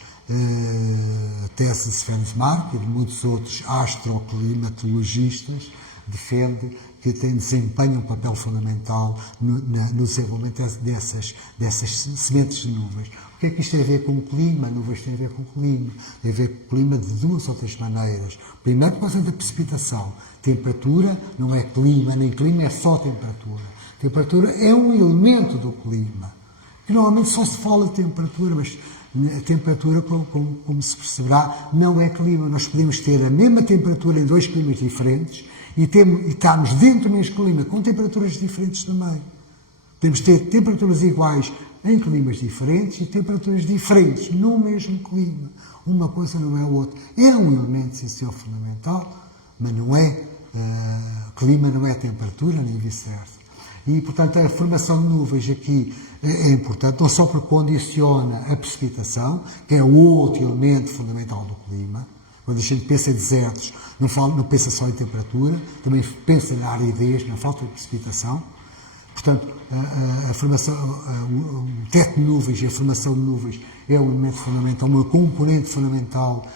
até Sven Mark e de muitos outros astroclimatologistas, defende que desempenham um papel fundamental no desenvolvimento dessas sementes de nuvens. O que é que isto tem a ver com o clima? Nuvens têm a ver com o clima. Tem a ver com o clima de duas ou três maneiras. Primeiro, por causa da precipitação. Temperatura não é clima, nem clima é só temperatura. Temperatura é um elemento do clima. Que normalmente só se fala de temperatura, mas a temperatura, como se perceberá, não é clima. Nós podemos ter a mesma temperatura em dois climas diferentes e estarmos dentro do mesmo clima com temperaturas diferentes também. Podemos ter temperaturas iguais em climas diferentes e temperaturas diferentes no mesmo clima. Uma coisa não é outra. É um elemento essencial fundamental, mas não é clima, não é temperatura, nem vice-versa. E, portanto, a formação de nuvens aqui é importante, não só porque condiciona a precipitação, que é outro elemento fundamental do clima. Quando a gente pensa em desertos, não pensa só em temperatura, também pensa na aridez, na falta de precipitação. Portanto, o teto de nuvens e a formação de nuvens é um elemento fundamental, uma componente fundamental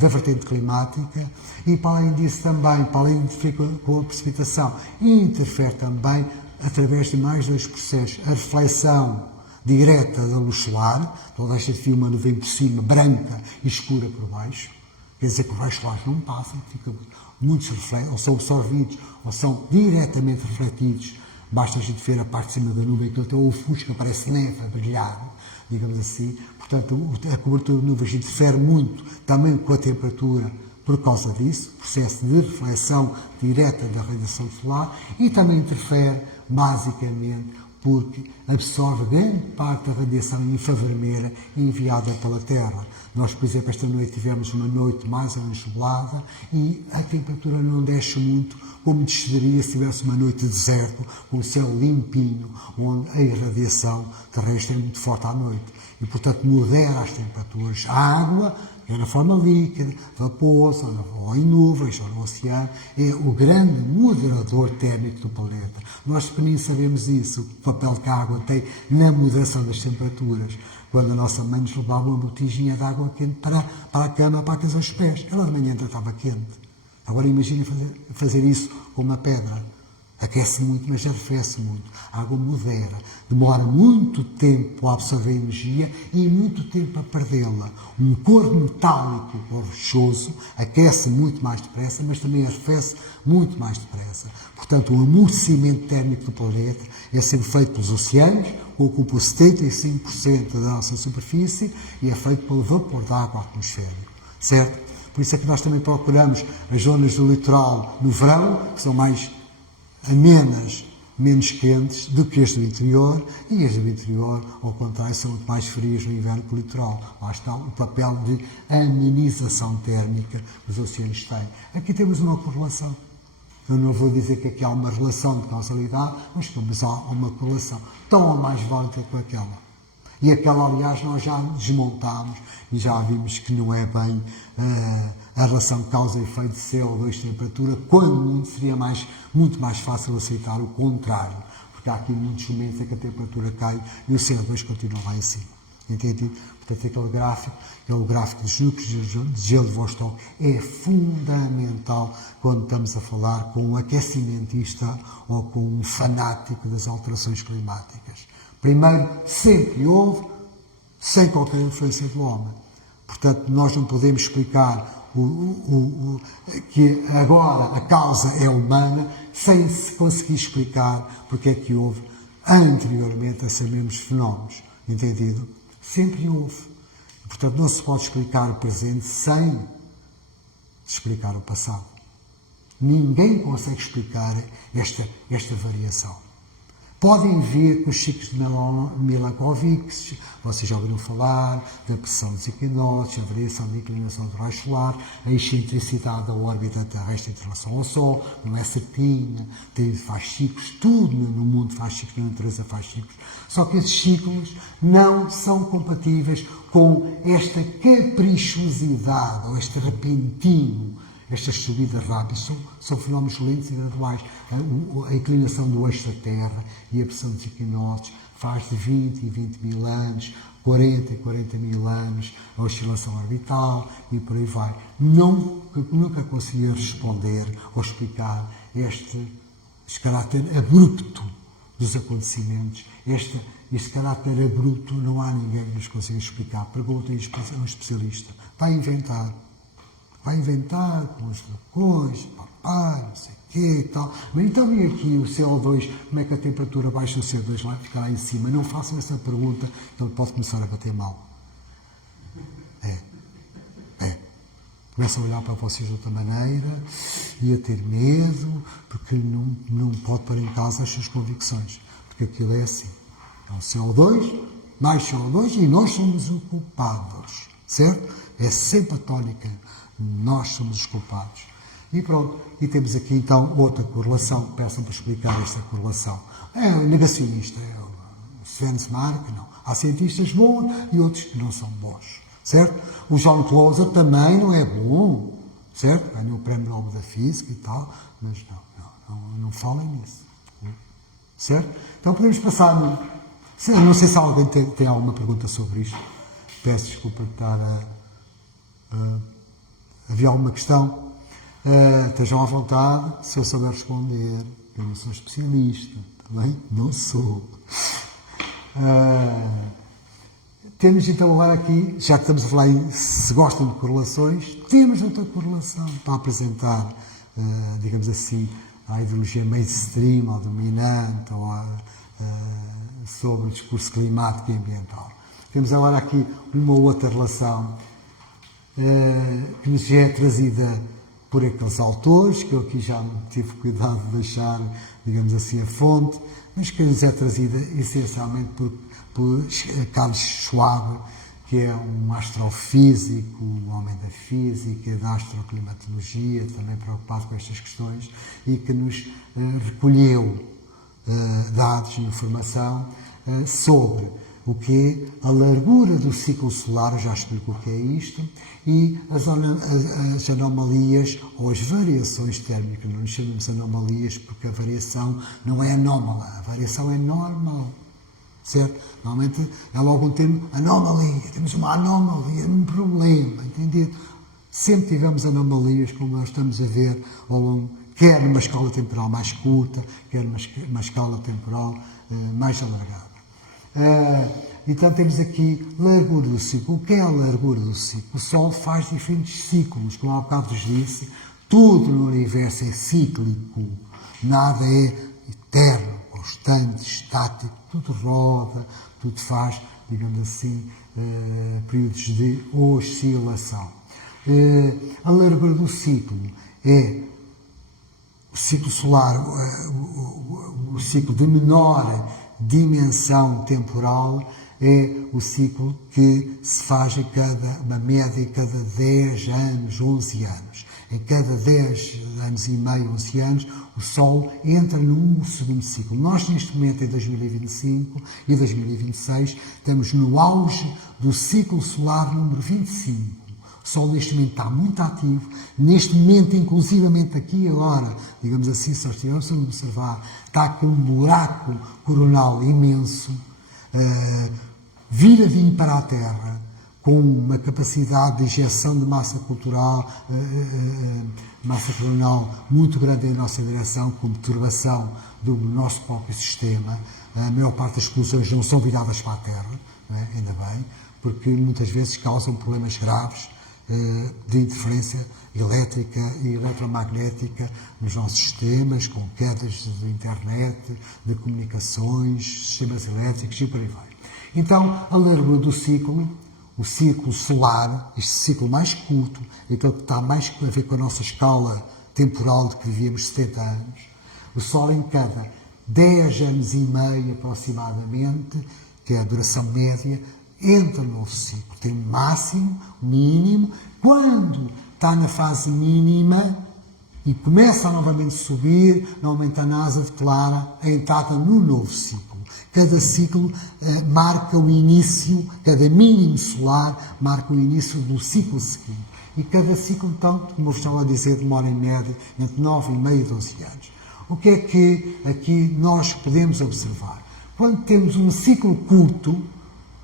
da vertente climática e, para além disso, também, para além de interferir com a precipitação, interfere também, através de mais dois processos, a reflexão direta da luz solar, então deixa de vir uma nuvem por cima, branca e escura por baixo, quer dizer que os raios solares não passam, muitos ou são absorvidos ou são diretamente refletidos. Basta a gente ver a parte de cima da nuvem, que até ofusca, parece neve a brilhar, digamos assim. Portanto, a cobertura de nuvens interfere muito também com a temperatura por causa disso, processo de reflexão direta da radiação solar, e também interfere, basicamente, porque absorve grande parte da radiação infravermelha enviada pela Terra. Nós, por exemplo, esta noite tivemos uma noite mais ou menos nublada e a temperatura não desce muito como desceria se tivesse uma noite de deserto, com o céu limpinho, onde a irradiação terrestre é muito forte à noite. E, portanto, modera as temperaturas. A água, é na forma líquida, vaposa, ou em nuvens, ou no oceano, é o grande moderador térmico do planeta. Nós nem sabemos isso, o papel que a água tem na moderação das temperaturas. Quando a nossa mãe nos levava uma botijinha de água quente para a cama, para aquecer os pés. Ela de manhã ainda estava quente. Agora imagine fazer isso com uma pedra. Aquece muito, mas arrefece muito. A água modera. Demora muito tempo a absorver energia e muito tempo a perdê-la. Um corpo metálico ou rochoso aquece muito mais depressa, mas também arrefece muito mais depressa. Portanto, o amortecimento térmico do planeta é sempre feito pelos oceanos, que ocupam 75% da nossa superfície, e é feito pelo vapor de água atmosférico. Certo? Por isso é que nós também procuramos as zonas do litoral no verão, que são mais amenas, menos quentes do que as do interior, e as do interior, ao contrário, são muito mais frias no inverno que o litoral. Lá está o papel de amenização térmica que os oceanos têm. Aqui temos uma correlação. Eu não vou dizer que aqui há uma relação de causalidade, mas há uma correlação tão ou mais válida que aquela. E aquela, aliás, nós já desmontámos e já vimos que não é bem a relação de causa e efeito de CO2 temperatura, quando seria muito mais fácil aceitar o contrário, porque há aqui muitos momentos em que a temperatura cai e o CO2 continua lá em cima. Entendido? Portanto, aquele gráfico, é o gráfico dos núcleos de gelo de Vostok, é fundamental quando estamos a falar com um aquecimentista ou com um fanático das alterações climáticas. Primeiro, sempre houve, sem qualquer influência do homem. Portanto, nós não podemos explicar que agora a causa é humana sem se conseguir explicar porque é que houve anteriormente esses mesmos fenómenos. Entendido? Sempre houve. Portanto, não se pode explicar o presente sem explicar o passado. Ninguém consegue explicar esta variação. Podem ver que os ciclos de Milankovitch, vocês já ouviram falar, da pressão dos equinócios, a variação da inclinação do raio solar, a excentricidade da órbita terrestre em relação ao Sol, não é certinha, faz ciclos, tudo no mundo faz ciclos, na natureza faz ciclos. Só que esses ciclos não são compatíveis com esta caprichosidade, ou este repentino, estas subidas rápidas são fenómenos lentos e graduais. A inclinação do eixo da Terra e a pressão dos equinócios faz de 20 e 20 mil anos, 40 e 40 mil anos, a oscilação orbital e por aí vai. Nunca consegui responder ou explicar este caráter abrupto dos acontecimentos. Este caráter abrupto não há ninguém que nos consiga explicar. Perguntem a um especialista. Vai inventar com os vulcões, papai, não sei o quê e tal. Mas então e aqui o CO2, como é que a temperatura baixa do CO2 vai ficar lá em cima? Não façam essa pergunta, ele pode começar a bater mal. Começa a olhar para vocês de outra maneira e a ter medo, porque não pode pôr em causa as suas convicções. Porque aquilo é assim. Então CO2, mais CO2 e nós somos os culpados. Certo? É sempre a tónica. Nós somos os culpados. E pronto. E temos aqui então outra correlação. Peçam para explicar esta correlação. É o negacionista. É o Svensmark. Não. Há cientistas bons e outros que não são bons. Certo? O John Clauser também não é bom. Certo? Ganhou o Prémio Nobel da Física e tal. Mas não falem nisso. Certo? Então podemos passar no... Não sei se alguém tem alguma pergunta sobre isto. Peço desculpa por estar havia alguma questão. Estejam à vontade, se eu souber responder. Eu não sou especialista, também não sou. Temos então agora aqui, já que estamos a falar em se gostam de correlações, temos outra correlação para apresentar, digamos assim, a ideologia mainstream ou dominante ou sobre o discurso climático e ambiental. Temos agora aqui uma outra relação que nos é trazida por aqueles autores, que eu aqui já tive cuidado de deixar, digamos assim, a fonte, mas que nos é trazida essencialmente por Carlos Schwab, que é um astrofísico, um homem da física, da astroclimatologia, também preocupado com estas questões, e que nos recolheu dados e informação sobre o que é a largura do ciclo solar, eu já explico o que é isto, e as anomalias ou as variações térmicas. Não nos chamamos anomalias porque a variação não é anómala, a variação é normal. Certo? Normalmente é logo um termo anomalia, temos uma anomalia, um problema, entendido? Sempre tivemos anomalias, como nós estamos a ver ao longo, quer numa escala temporal mais curta, quer numa escala temporal mais alargada. Então temos aqui largura do ciclo. O que é a largura do ciclo? O Sol faz diferentes ciclos, como há bocado vos disse, tudo no universo é cíclico, nada é eterno, constante, estático, tudo roda, tudo faz, digamos assim, períodos de oscilação. A largura do ciclo é o ciclo solar, o ciclo de menor dimensão temporal, é o ciclo que se faz uma média em cada 10 anos, 11 anos. Em cada 10 anos e meio, 11 anos, o Sol entra num segundo ciclo. Nós, neste momento, em 2025 e 2026, estamos no auge do ciclo solar número 25. O Sol, neste momento, está muito ativo. Neste momento, inclusivamente aqui agora, digamos assim, se nós estivermos a observar, está com um buraco coronal imenso, vir a vir para a Terra, com uma capacidade de injeção de massa cultural, massa coronal muito grande em nossa direção, com perturbação do nosso próprio sistema. A maior parte das explosões não são viradas para a Terra, não é? Ainda bem, porque muitas vezes causam problemas graves de interferência elétrica e eletromagnética nos nossos sistemas, com quedas de internet, de comunicações, sistemas elétricos e por aí vai. Então, a largura do ciclo, o ciclo solar, este ciclo mais curto, aquele que está mais a ver com a nossa escala temporal de que vivíamos 70 anos, o Sol em cada 10 anos e meio aproximadamente, que é a duração média, entra no novo ciclo. Tem um máximo, um mínimo. Quando está na fase mínima e começa a novamente subir, normalmente a NASA declara a entrada no novo ciclo. Cada ciclo marca o início, cada mínimo solar marca o início do ciclo seguinte. E cada ciclo, então, como eu estava a dizer, demora em média entre 9,5 e 12 anos. O que é que aqui nós podemos observar? Quando temos um ciclo curto,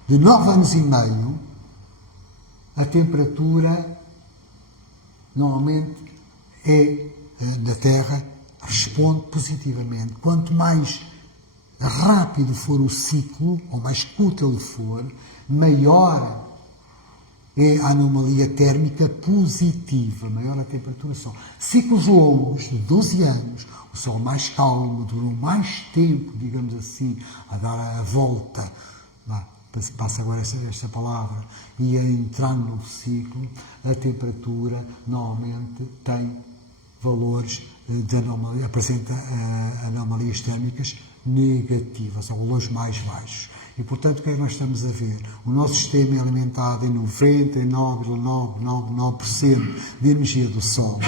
de 9 anos e meio, a temperatura normalmente na Terra responde positivamente. Quanto mais rápido for o ciclo, ou mais curto ele for, maior é a anomalia térmica positiva, maior a temperatura do Sol. Ciclos longos, de 12 anos, o Sol mais calmo, durou mais tempo, digamos assim, a dar a volta, passa agora esta palavra, e a entrar no novo ciclo, a temperatura normalmente tem valores de anomalia, apresenta anomalias térmicas negativas, ou valores mais baixos. E, portanto, o que é que nós estamos a ver? O nosso sistema é alimentado em 99,999% de energia do Sol.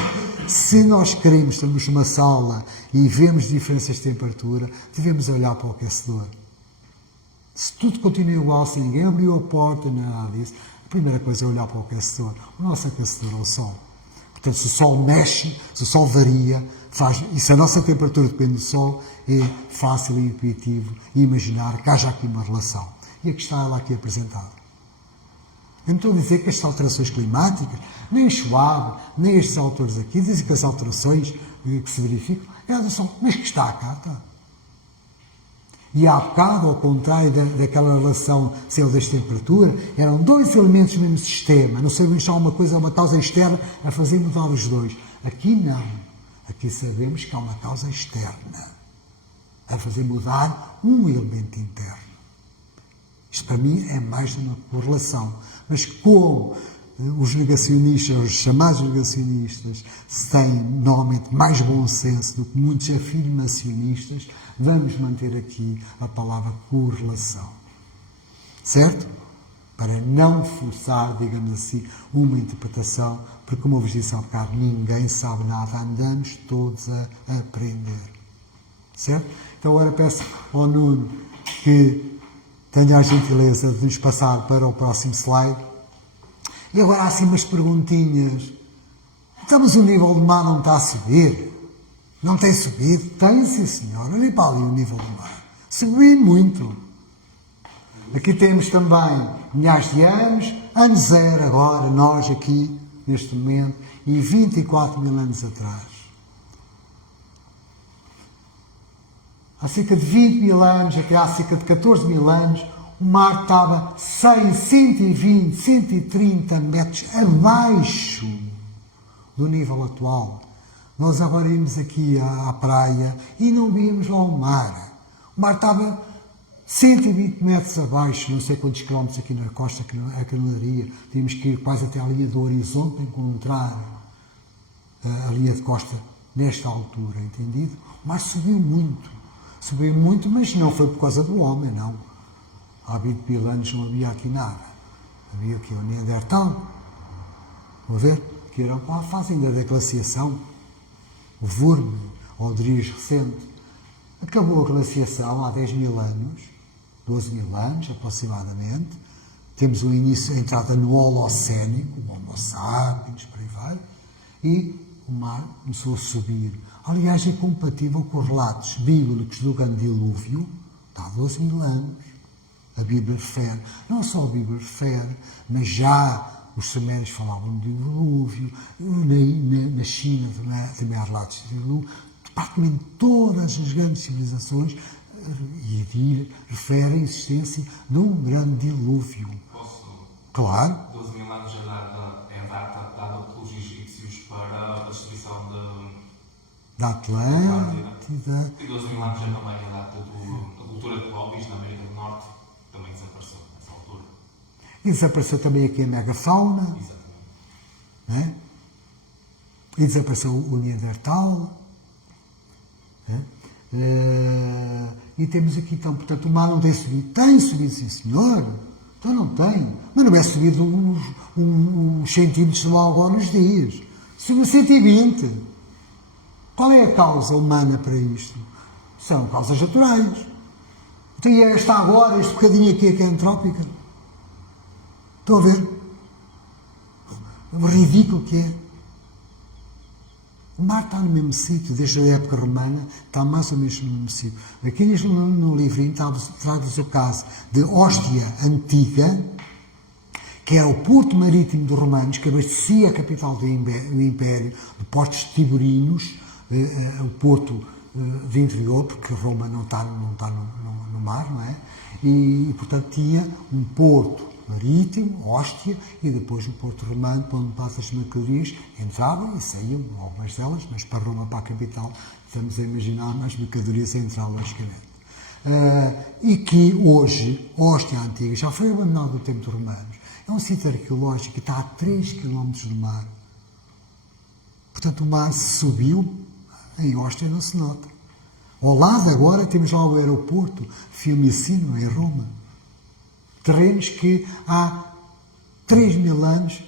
Se nós queremos, estamos numa sala e vemos diferenças de temperatura, devemos olhar para o aquecedor. Se tudo continua igual, se ninguém abriu a porta, nada disso, a primeira coisa é olhar para o aquecedor. O nosso aquecedor é o Sol. Portanto, se o Sol mexe, se o Sol varia, e se a nossa temperatura depende do Sol, é fácil e intuitivo imaginar que haja aqui uma relação. E aqui está ela aqui apresentada. Eu não estou a dizer que estas alterações climáticas, nem Schwab, nem estes autores aqui, dizem que as alterações que se verificam é a do Sol. Mas que está cá, está. E há bocado, ao contrário daquela relação céu-das-temperatura, eram dois elementos no mesmo sistema. Não sabemos se há uma coisa, uma causa externa a fazer mudar os dois. Aqui não. Aqui sabemos que há uma causa externa a fazer mudar um elemento interno. Isto para mim é mais de uma correlação. Mas como os negacionistas, os chamados negacionistas, têm normalmente mais bom senso do que muitos afirmacionistas, vamos manter aqui a palavra correlação. Certo? Para não forçar, digamos assim, uma interpretação, porque, como eu vos disse há bocado, ninguém sabe nada, andamos todos a aprender. Certo? Então agora peço ao Nuno que tenha a gentileza de nos passar para o próximo slide. E agora há assim umas perguntinhas. Estamos o nível do mar não está a subir? Não tem subido? Tem, sim, senhor. Olha para ali o nível do mar. Subiu muito. Aqui temos também milhares de anos, ano zero agora, nós aqui, neste momento, e 24 mil anos atrás. Há cerca de 20 mil anos, aqui há cerca de 14 mil anos, o mar estava 100, 120, 130 metros abaixo do nível atual. Nós agora íamos aqui à praia e não víamos lá o mar. O mar estava 120 metros abaixo, não sei quantos quilómetros aqui na costa, a canoaria. Tínhamos que ir quase até à linha do horizonte para encontrar a linha de costa nesta altura, entendido? O mar subiu muito, mas não foi por causa do homem, não. Há 20 mil anos não havia aqui nada. Havia aqui o Neandertal. Vou ver, que era a fase ainda da glaciação. O Wurm, ou o Dries recente. Acabou a glaciação há 10 mil anos, 12 mil anos aproximadamente. Temos o início, a entrada no Holocénico, o Homo sapiens, por aí vai. E o mar começou a subir. Aliás, é compatível com os relatos bíblicos do grande dilúvio, há 12 mil anos. A Bíblia refere, não só a Bíblia refere, mas já os sumérios falavam de dilúvio, na China também há relatos de dilúvio, praticamente todas as grandes civilizações referem a existência de um grande dilúvio. Posso? Claro. 12 mil anos é a data dada pelos egípcios para a destruição Da Atlântida. E 12 mil anos é também a data da cultura de Clovis, na América do Norte, também desapareceu. E desapareceu também aqui a megafauna. Exatamente. Né? E desapareceu o Neandertal. Né? E temos aqui, então, portanto, o mar não tem subido. Tem subido, sim, senhor. Então não tem. Mas não é subido uns centímetros de agora nos dias. Subiu 120. Qual é a causa humana para isto? São causas naturais. Então, e esta agora, este bocadinho aqui é que é antrópica. Estão a ver? O ridículo que é. O mar está no mesmo sítio, desde a época romana, está mais ou menos no mesmo sítio. Aqui no livrinho trago-vos o caso de Hóstia Antiga, que era o porto marítimo dos romanos, que abastecia a capital do Império, de portos tiburinos, o porto de interior, porque Roma não está no mar, não é? E, portanto, tinha um porto marítimo, Hóstia, e depois um porto romano, para onde as mercadorias entravam e saíam, algumas delas, mas para Roma, para a capital, estamos a imaginar as mercadorias a entrar, logicamente. E que hoje, Hóstia Antiga, já foi abandonado no tempo dos romanos. É um sítio arqueológico que está a 3 km do mar. Portanto, o mar subiu, em Hóstia não se nota. Ao lado agora temos lá o aeroporto Fiumicino, em Roma. Terrenos que há 3.000 anos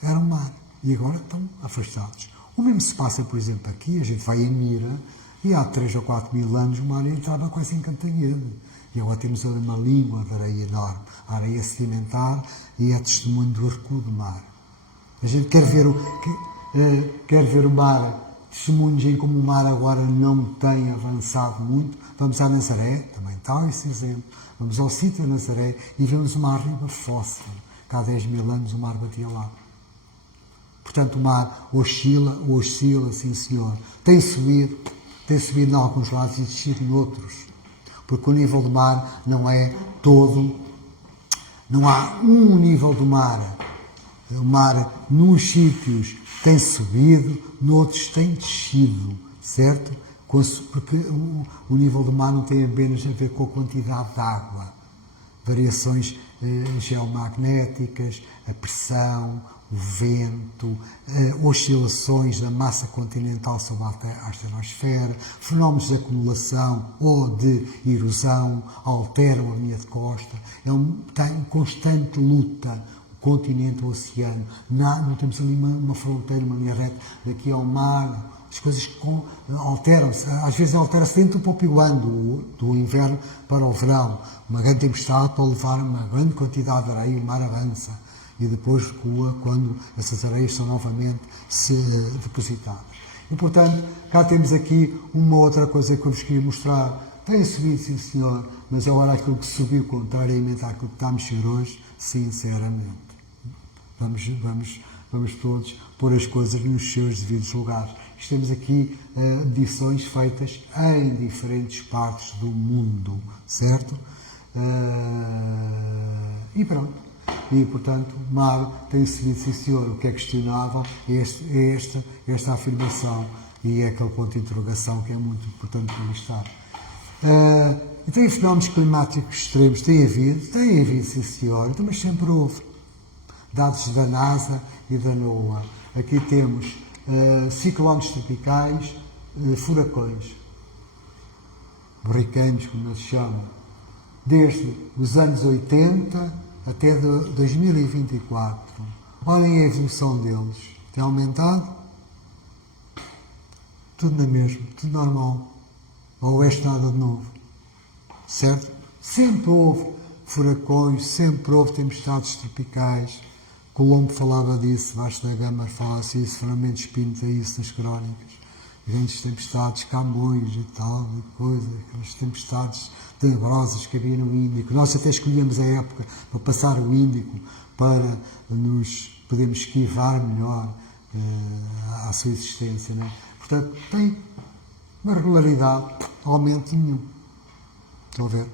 eram mar e agora estão afastados. O mesmo se passa, por exemplo, aqui, a gente vai em Mira e há 3 ou 4.000 anos o mar entrava quase em Cantanhede. E agora temos uma língua de areia enorme, a areia sedimentar, e é testemunho do recuo do mar. A gente quer ver o mar, testemunhos em como o mar agora não tem avançado muito. Vamos à Nazaré, também está esse exemplo. Vamos ao sítio de Nazaré e vemos uma riba fóssil, que há 10.000 anos o mar batia lá. Portanto, o mar oscila, sim senhor. Tem subido em alguns lados e descido em outros. Porque o nível do mar não é todo, não há um nível do mar. O mar, nos sítios, tem subido, noutros tem descido, certo? Porque o nível do mar não tem apenas a ver com a quantidade de água. Variações geomagnéticas, a pressão, o vento, oscilações da massa continental sobre a astenosfera, fenómenos de acumulação ou de erosão alteram a linha de costa. Está em constante luta o continente, o oceano. Não temos ali uma fronteira, uma linha reta daqui ao mar. As coisas alteram-se. Às vezes altera-se dentro do próprio ano, do inverno para o verão. Uma grande tempestade pode levar uma grande quantidade de areia e o mar avança. E depois recua quando essas areias são novamente depositadas. E, portanto, cá temos aqui uma outra coisa que eu vos queria mostrar. Tem subido, sim senhor, mas agora aquilo que subiu contrariamente àquilo que está a mexer hoje, sinceramente. Vamos todos pôr as coisas nos seus devidos lugares. Temos aqui medições feitas em diferentes partes do mundo, certo? E pronto. E, portanto, o mar tem subido, sim senhor. O que é questionável é esta afirmação e é aquele ponto de interrogação que é muito importante para listar. E tem fenómenos climáticos extremos, tem havido, sim senhor, mas sempre houve. Dados da NASA e da NOAA. Aqui temos ciclones tropicais, furacões, hurricanes, como eles chamam, desde os anos 80 até 2024. Olhem a evolução deles. Tem aumentado? Tudo na mesma, tudo normal. Ou é nada de novo. Certo? Sempre houve furacões, sempre houve tempestades tropicais. Colombo falava disso, Vasco da Gama fala-se isso, Fernando Pinto é isso nas crónicas. Grandes tempestades, Camões e tal, e coisa, aquelas tempestades tenebrosas que havia no Índico. Nós até escolhíamos a época para passar o Índico, para nos podermos esquivar melhor à sua existência. Não é? Portanto, tem uma regularidade, aumento nenhum. Estão a ver?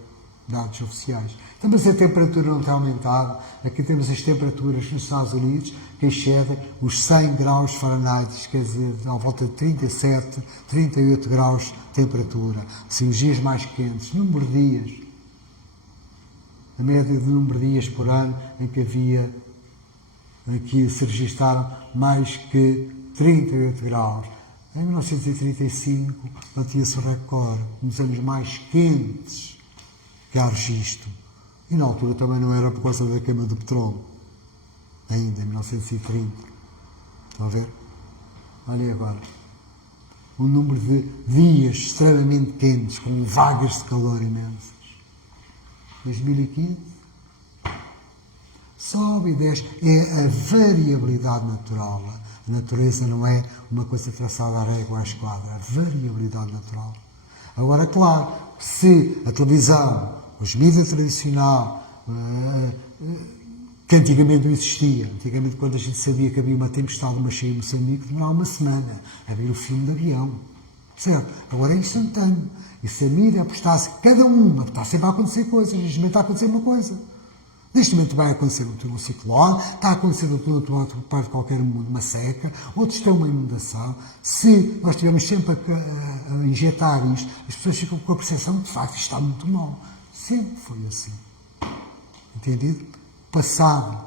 Dados oficiais. Também se a temperatura não tem aumentado, aqui temos as temperaturas nos Estados Unidos que excedem os 100 graus Fahrenheit, quer dizer, à volta de 37, 38 graus de temperatura. Assim, os dias mais quentes, número de dias. a média de número de dias por ano em que se registaram mais que 38 graus. Em 1935 batia-se o recorde, nos anos mais quentes que há registro. E na altura também não era por causa da queima do petróleo. Ainda, em 1930. Estão a ver? Olhem agora. Um número de dias extremamente quentes, com vagas de calor imensas. 2015. Sobe e desce. É a variabilidade natural. A natureza não é uma coisa traçada à régua, à esquadra. A variabilidade natural. Agora, claro, se a televisão, os mídias tradicional, que antigamente não existia. Antigamente, quando a gente sabia que havia uma tempestade, uma cheia em Moçambique, demorava uma semana a ver o filme de avião. Certo? Agora é instantâneo. E se a mídia apostasse, cada uma, está sempre a acontecer coisas, neste momento está a acontecer uma coisa. Neste momento vai acontecer um ciclone, está a acontecer outro parte de qualquer mundo, uma seca, outros estão uma inundação. Se nós estivermos sempre a injetar isto, as pessoas ficam com a percepção de que, de facto, isto está muito mal. Sempre foi assim. Entendido? Passado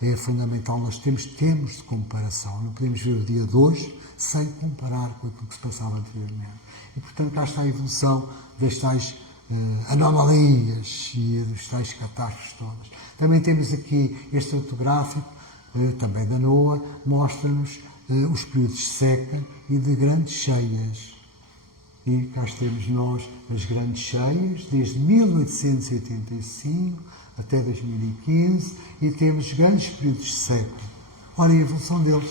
é fundamental. Nós temos termos de comparação. Não podemos ver o dia de hoje sem comparar com aquilo que se passava anteriormente. E, portanto, cá está a evolução das tais anomalias e dos tais catástrofes todas. Também temos aqui este fotográfico, também da NOAA, mostra-nos os períodos de seca e de grandes cheias. E cá temos nós as grandes cheias, desde 1885 até 2015, e temos grandes períodos de seca. Olha a evolução deles.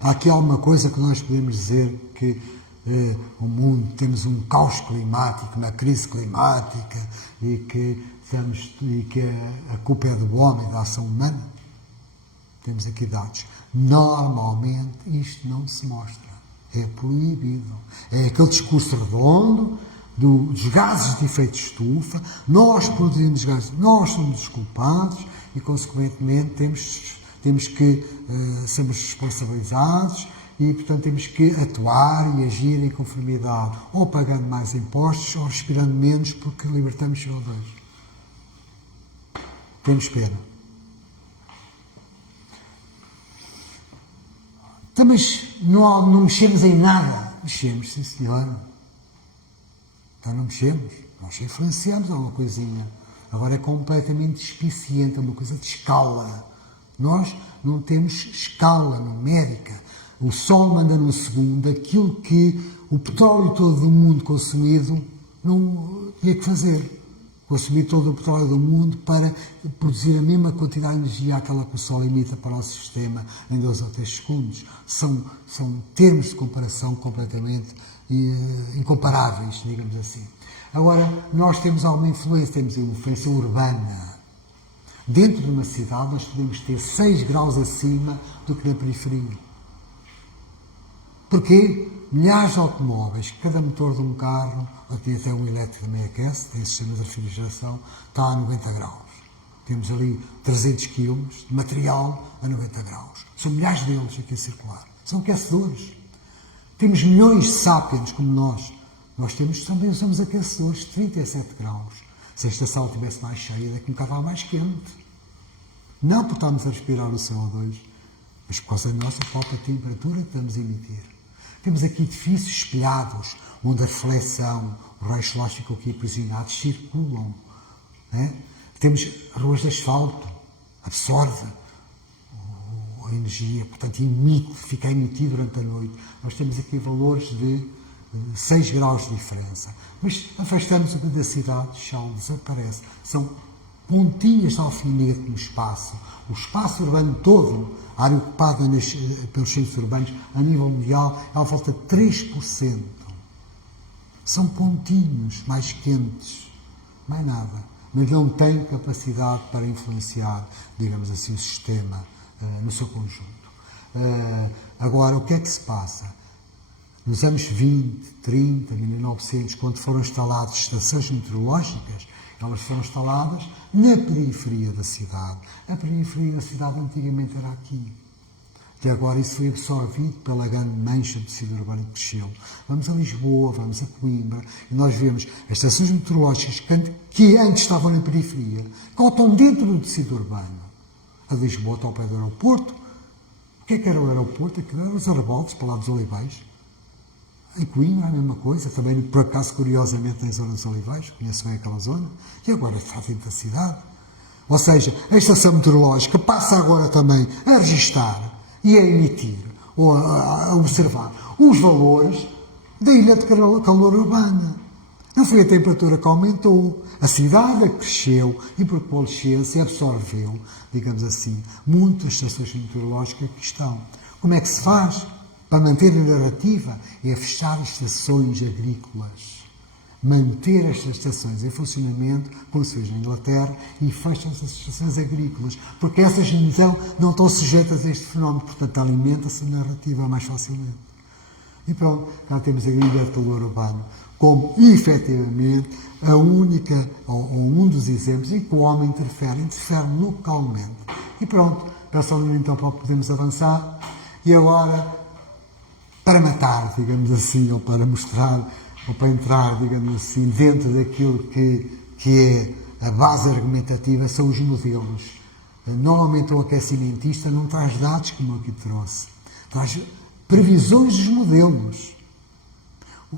Há aqui alguma coisa que nós podemos dizer que o mundo, temos um caos climático, uma crise climática, e que a culpa é do homem, da ação humana? Temos aqui dados. Normalmente isto não se mostra. É proibido. É aquele discurso redondo dos gases de efeito de estufa. Nós produzimos gases, nós somos os culpados e, consequentemente, temos que sermos responsabilizados e, portanto, temos que atuar e agir em conformidade, ou pagando mais impostos ou respirando menos porque libertamos CO2. Temos pena. Então, mas não mexemos em nada. Mexemos, sim senhor. Então não mexemos. Nós influenciamos alguma coisinha. Agora é completamente despiciente, é uma coisa de escala. Nós não temos escala numérica. O Sol manda num segundo aquilo que o petróleo todo do mundo consumido não tinha que fazer. Consumir todo o petróleo do mundo para produzir a mesma quantidade de energia àquela que o Sol emite para o sistema em 2 ou 3 segundos. São termos de comparação completamente incomparáveis, digamos assim. Agora, nós temos alguma influência, temos uma influência urbana. Dentro de uma cidade, nós podemos ter 6 graus acima do que na periferia. Porquê? Milhares de automóveis, cada motor de um carro, ou tem até um elétrico também aquece, tem sistemas de refrigeração, está a 90 graus. Temos ali 300 kg de material a 90 graus. São milhares deles aqui a circular. São aquecedores. Temos milhões de sápiens como nós. Nós também usamos aquecedores de 37 graus. Se esta sala estivesse mais cheia, daqui um bocado estava mais quente. Não porque estamos a respirar o CO2, mas por causa da nossa própria temperatura que estamos a emitir. Temos aqui edifícios espelhados, onde a reflexão, os raios solares ficam aqui aprisionados, circulam. Né? Temos ruas de asfalto, absorve a energia, portanto fica a emitir durante a noite. Nós temos aqui valores de 6 graus de diferença. Mas afastamos o da cidade, o chão desaparece. São pontinhas de alfinete no espaço. O espaço urbano todo, a área ocupada pelos centros urbanos, a nível mundial, é à volta de 3%. São pontinhos mais quentes, mais nada. Mas não têm capacidade para influenciar, digamos assim, o sistema no seu conjunto. Agora, o que é que se passa? Nos anos 20, 30, 1900, quando foram instaladas estações meteorológicas, elas foram instaladas na periferia da cidade. A periferia da cidade antigamente era aqui. E agora isso foi absorvido pela grande mancha de tecido urbano que cresceu. Vamos a Lisboa, vamos a Coimbra, e nós vemos as estações meteorológicas que antes estavam na periferia, que estão dentro do tecido urbano. A Lisboa está ao pé do aeroporto. O que era o aeroporto? Aquilo eram os arrabaldes para lá dos Olivais. Em Coimbra, a mesma coisa, também por acaso, curiosamente, na zona dos Olivais, conheço bem aquela zona, e agora está dentro da cidade. Ou seja, a estação meteorológica passa agora também a registar e a emitir, ou a observar, os valores da ilha de calor urbana. Não foi a temperatura que aumentou, a cidade cresceu e, por coalescência, absorveu, digamos assim, muitas estações meteorológicas que estão. Como é que se faz? Para manter a narrativa, é fechar estações agrícolas. Manter estas estações em funcionamento, como se fez na Inglaterra, e fecham as estações agrícolas, porque essas então não estão sujeitas a este fenómeno, portanto alimenta-se a narrativa mais facilmente. E pronto, cá temos a ilha de calor urbano como, efetivamente, a única, ou um dos exemplos em que o homem interfere localmente. E pronto, pensando então para podermos avançar, e agora, para matar, digamos assim, ou para mostrar, ou para entrar, digamos assim, dentro daquilo que é a base argumentativa, são os modelos. Normalmente o aquecimentista não traz dados como eu aqui trouxe, traz previsões dos modelos.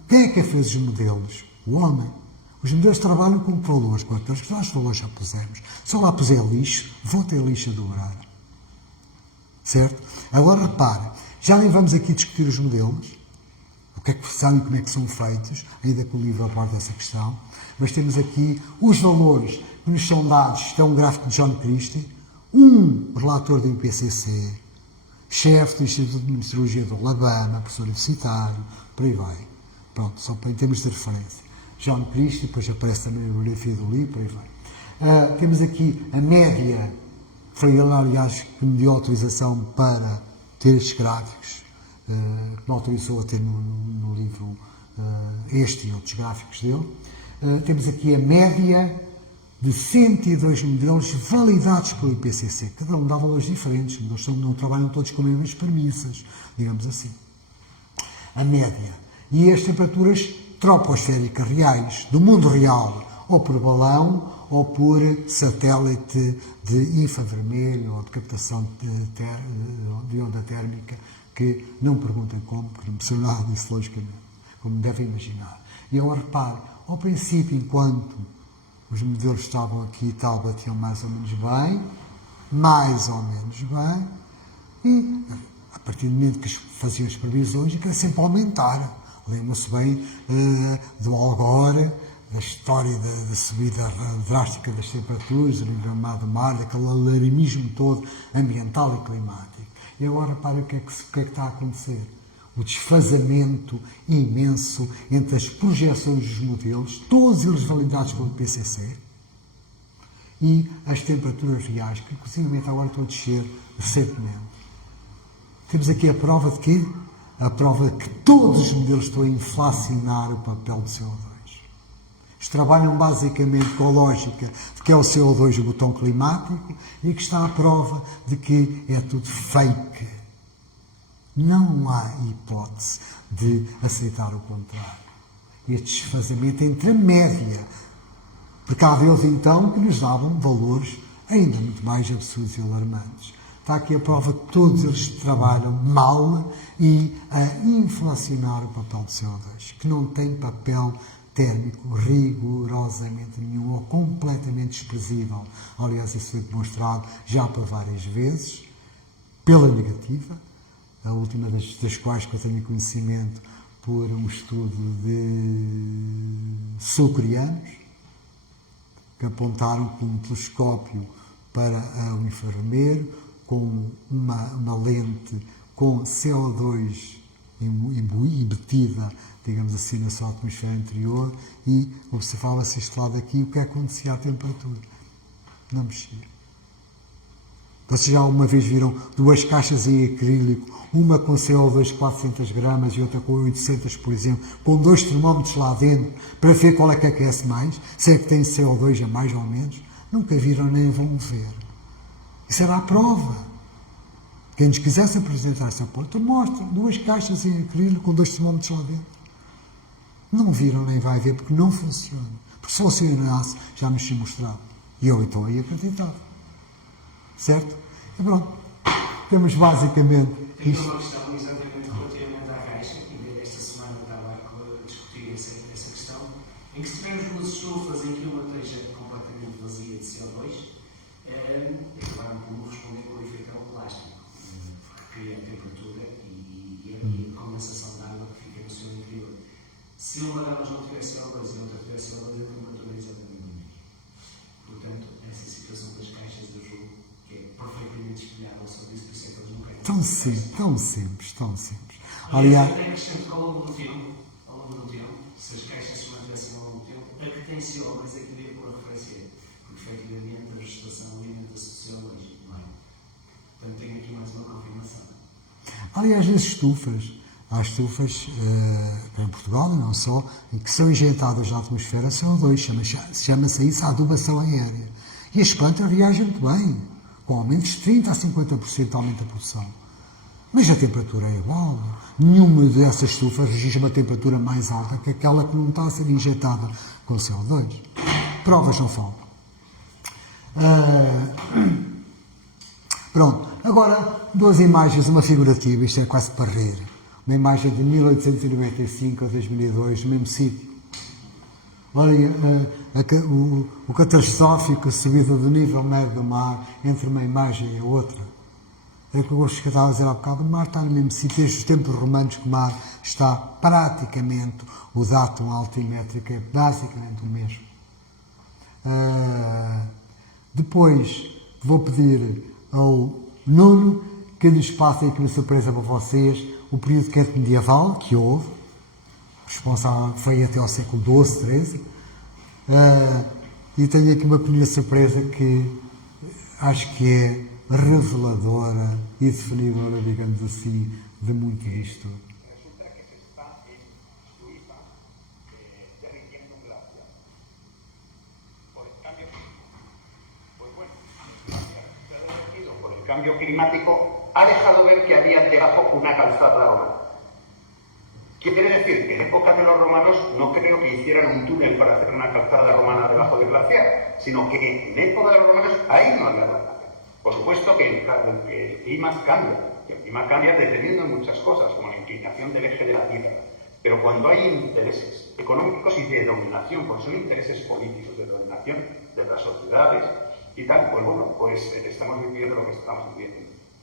Quem é que fez os modelos? O homem. Os modelos trabalham com valores, com aqueles que nós valores já pusemos. Se eu lá puser lixo, vou ter lixo a dobrar. Certo? Agora repare, já nem vamos aqui discutir os modelos, o que é que são e como é que são feitos, ainda que o livro aborda essa questão, mas temos aqui os valores que nos são dados. Isto é um gráfico de John Christie, um relator do IPCC, chefe do Instituto de Meteorologia do Alabama, professor universitário, por aí vai. Pronto, só para em termos de referência. John Christie, depois aparece também a bibliografia do livro, por aí vai. Temos aqui a média, foi ele, aliás, que me deu autorização para ter estes gráficos, que me autorizou a ter no livro este e outros gráficos dele. Temos aqui a média de 102 modelos validados pelo IPCC. Cada um dá valores diferentes, eles não trabalham todos com as mesmas premissas, digamos assim. A média. E as temperaturas troposféricas reais, do mundo real, ou por balão, ou por satélite de infravermelho, ou de captação de onda térmica, que não perguntem como, porque não percebo nada disso, logicamente, como devem imaginar. E agora repare, ao princípio, enquanto os modelos estavam aqui e tal, batiam mais ou menos bem, e a partir do momento que faziam as previsões, aquilo sempre aumentar. Lembra-se bem do Al Gore, da história da subida drástica das temperaturas, do nível do mar, daquele alarmismo todo ambiental e climático. E agora, para o que é que está a acontecer? O desfazamento imenso entre as projeções dos modelos, todos eles validados pelo IPCC, e as temperaturas reais, que inclusive agora estão a descer recentemente. Temos aqui a prova de quê? A prova de que todos os modelos estão a inflacionar o papel do CO2. Eles trabalham basicamente com a lógica de que é o CO2 o botão climático e que está a prova de que é tudo fake. Não há hipótese de aceitar o contrário. Este desfazamento entre a média, porque há deles então que nos davam valores ainda muito mais absurdos e alarmantes. Está aqui a prova que todos eles trabalham mal e a inflacionar o papel do CO2, que não tem papel térmico rigorosamente nenhum ou completamente desprezível. Aliás, isso foi demonstrado já por várias vezes, pela negativa, a última das quais que eu tenho conhecimento por um estudo de sul-coreanos, que apontaram com um telescópio para o infravermelho, com uma lente com CO2 embutida, digamos assim, na sua atmosfera interior, e observava-se este lado aqui o que acontecia à temperatura. Não mexia. Vocês já uma vez viram duas caixas em acrílico, uma com CO2 400 gramas e outra com 800, por exemplo, com dois termómetros lá dentro, para ver qual é que aquece mais, se é que tem CO2 a mais ou menos? Nunca viram nem vão ver. Isso era a prova. Quem nos quisesse apresentar essa porta, mostra 2 caixas em acrílico com 2 termómetros lá dentro. Não viram nem vai ver porque não funciona. Porque se funcionasse, já nos tinha mostrado. E eu então aí acreditava. Certo? E pronto. Temos basicamente Tenho isto. uma questão exatamente relativamente à caixa, que esta semana estava a discutir essa questão, em que se tivermos 2 estufas em que uma esteja completamente vazia de CO2, acabaram por não responder com o efeito ao plástico, porque cria a temperatura e a condensação de água que fica no seu interior. Se uma delas não tivesse CO2 e a outra tivesse CO2, a temperatura é exatamente a mesma. Portanto, essa situação das caixas de jogo, que é perfeitamente espelhável sobre isso, por isso é que eles não querem. Tão simples, tão simples, tão simples. Aliás, Aliás, até acrescento que ao longo do tempo, se as caixas se mantivessem ao longo do tempo, a que tem CO2 é que iria pôr a referência, porque efetivamente a vegetação alimenta-se de CO2, não é? Portanto, tenho aqui mais uma confirmação. aliás, as estufas, há estufas em Portugal e não só, em que são injetadas na atmosfera CO2, chama-se isso a adubação aérea. E as plantas reagem muito bem, com aumentos de 30% a 50% aumento da produção. Mas a temperatura é igual. Nenhuma dessas estufas registra uma temperatura mais alta que aquela que não está a ser injetada com CO2. Provas não faltam. Pronto. Agora, 2 imagens, uma figurativa, isto é quase para rir. Uma imagem de 1895 a 2002, no mesmo sítio. Olha, o catastrófico subida do nível médio do mar entre uma imagem e a outra. É o que eu estava a dizer há bocado, o mar está no mesmo sítio, desde os tempos romanos que o mar está praticamente, o datum altimétrico é basicamente o mesmo. Depois vou pedir ao Nuno que lhes passe aqui uma surpresa para vocês, o período quente medieval que houve, responsável foi até ao século XII, XIII, e tenho aqui uma pequena surpresa que acho que é reveladora e definidora, digamos assim, de muito disto. Resulta que se está en Suiza derritiendo un glaciar por el cambio climático. Pues bueno, se ha derretido por el cambio climático, ha dejado ver que había debajo una calzada romana. ¿Qué quiere decir? Que en época de los romanos no creo que hicieran un túnel para hacer una calzada romana debajo del glaciar, sino que en época de los romanos ahí no había glaciar. Por supuesto que el clima cambia. El clima cambia dependiendo de muchas cosas, como la inclinación del eje de la Tierra. Pero cuando hay intereses económicos y de dominación, pues son intereses políticos de dominación de las sociedades y tal, pues bueno, pues estamos viviendo lo que estamos viviendo.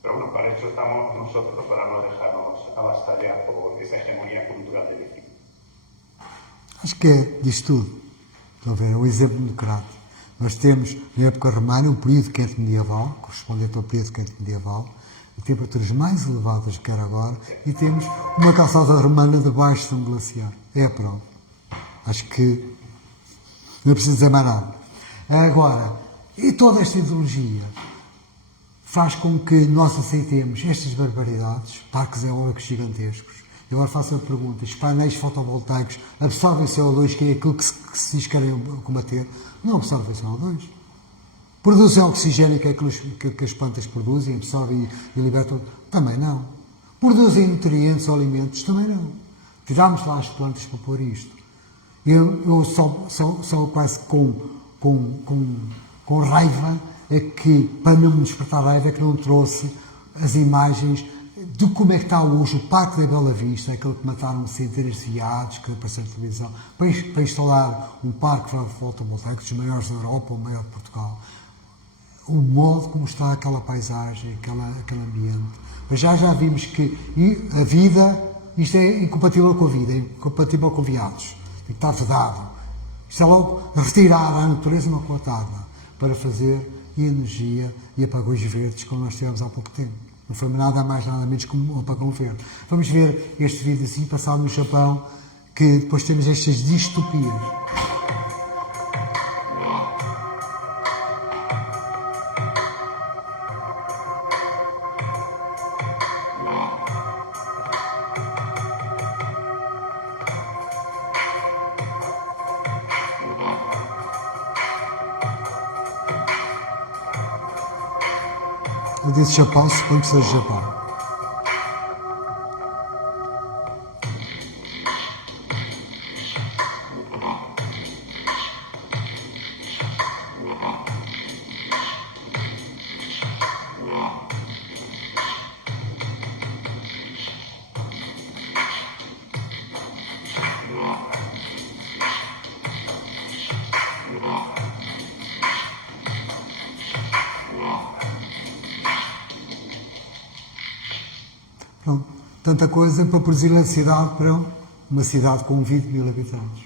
Pero bueno, para eso estamos nosotros, para no dejarnos avastallar por esa hegemonía cultural del destino. Acho que é disto tudo. Estão a ver? É um exemplo democrático. Nós temos, na época romana, um período quente medieval, correspondente ao período quente medieval, de temperaturas mais elevadas do que era agora, e temos uma calçada romana debaixo de um glaciar. É a prova. Acho que não é preciso dizer mais nada. Agora, e toda esta ideologia faz com que nós aceitemos estas barbaridades, parques eólicos gigantescos. Eu agora faço a pergunta, os painéis fotovoltaicos absorvem CO2, que é aquilo que se diz que querem combater? Não absorvem CO2. Produzem oxigênio, que é aquilo que as plantas produzem, absorvem e libertam? Também não. Produzem nutrientes ou alimentos? Também não. Tirámos lá as plantas para pôr isto. Eu só quase com raiva é que, para não me despertar raiva, é que não trouxe as imagens de como é que está hoje o Parque da Bela Vista, aquele que mataram centenas de veados, que apareceu na televisão, para instalar um parque fotovoltaico dos maiores da Europa, o maior de Portugal. O modo como está aquela paisagem, aquele ambiente. Mas já vimos que a vida, isto é incompatível com a vida, é incompatível com veados. Tem que estar vedado. Isto é logo retirar a natureza uma cotada para fazer energia e apagões verdes, como nós tivemos há pouco tempo. Não foi nada mais, nada menos que um apagão verde. Vamos ver este vídeo assim, passado no Japão, que depois temos estas distopias. Eu disse Japão, suponho que seja Japão. Pronto. Tanta coisa para produzir eletricidade para uma cidade com 20 mil habitantes.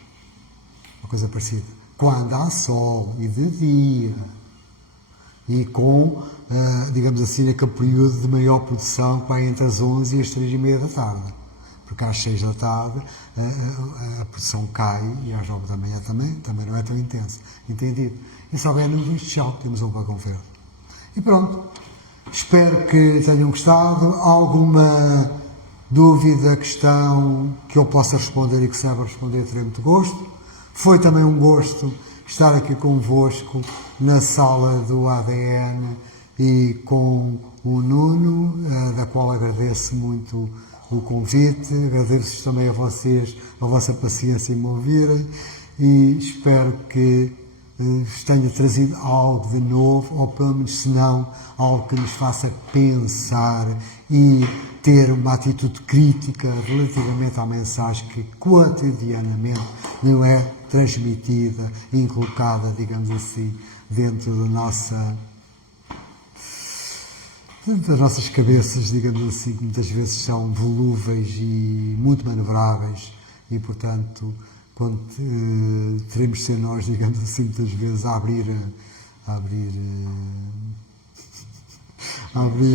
Uma coisa parecida. Quando há sol e de dia e com, digamos assim, aquele período de maior produção que vai entre as 11 e as 3h30 da tarde. Porque às 6 da tarde a produção cai e às 9 da manhã também não é tão intensa. Entendido? E se houver nuvens, tchau, temos um vagão verde. E pronto. Espero que tenham gostado. Alguma dúvida, questão que eu possa responder e que saiba responder, terei muito gosto. Foi também um gosto estar aqui convosco na sala do ADN e com o Nuno, da qual agradeço muito o convite. Agradeço também a vocês a vossa paciência em me ouvirem e espero que tenha trazido algo de novo, ou pelo menos, se não, algo que nos faça pensar e ter uma atitude crítica relativamente à mensagem que cotidianamente não é transmitida e colocada, digamos assim, dentro das nossas cabeças, digamos assim, que muitas vezes são volúveis e muito manevráveis e, portanto, quando teremos de ser nós, digamos assim, muitas vezes a abrir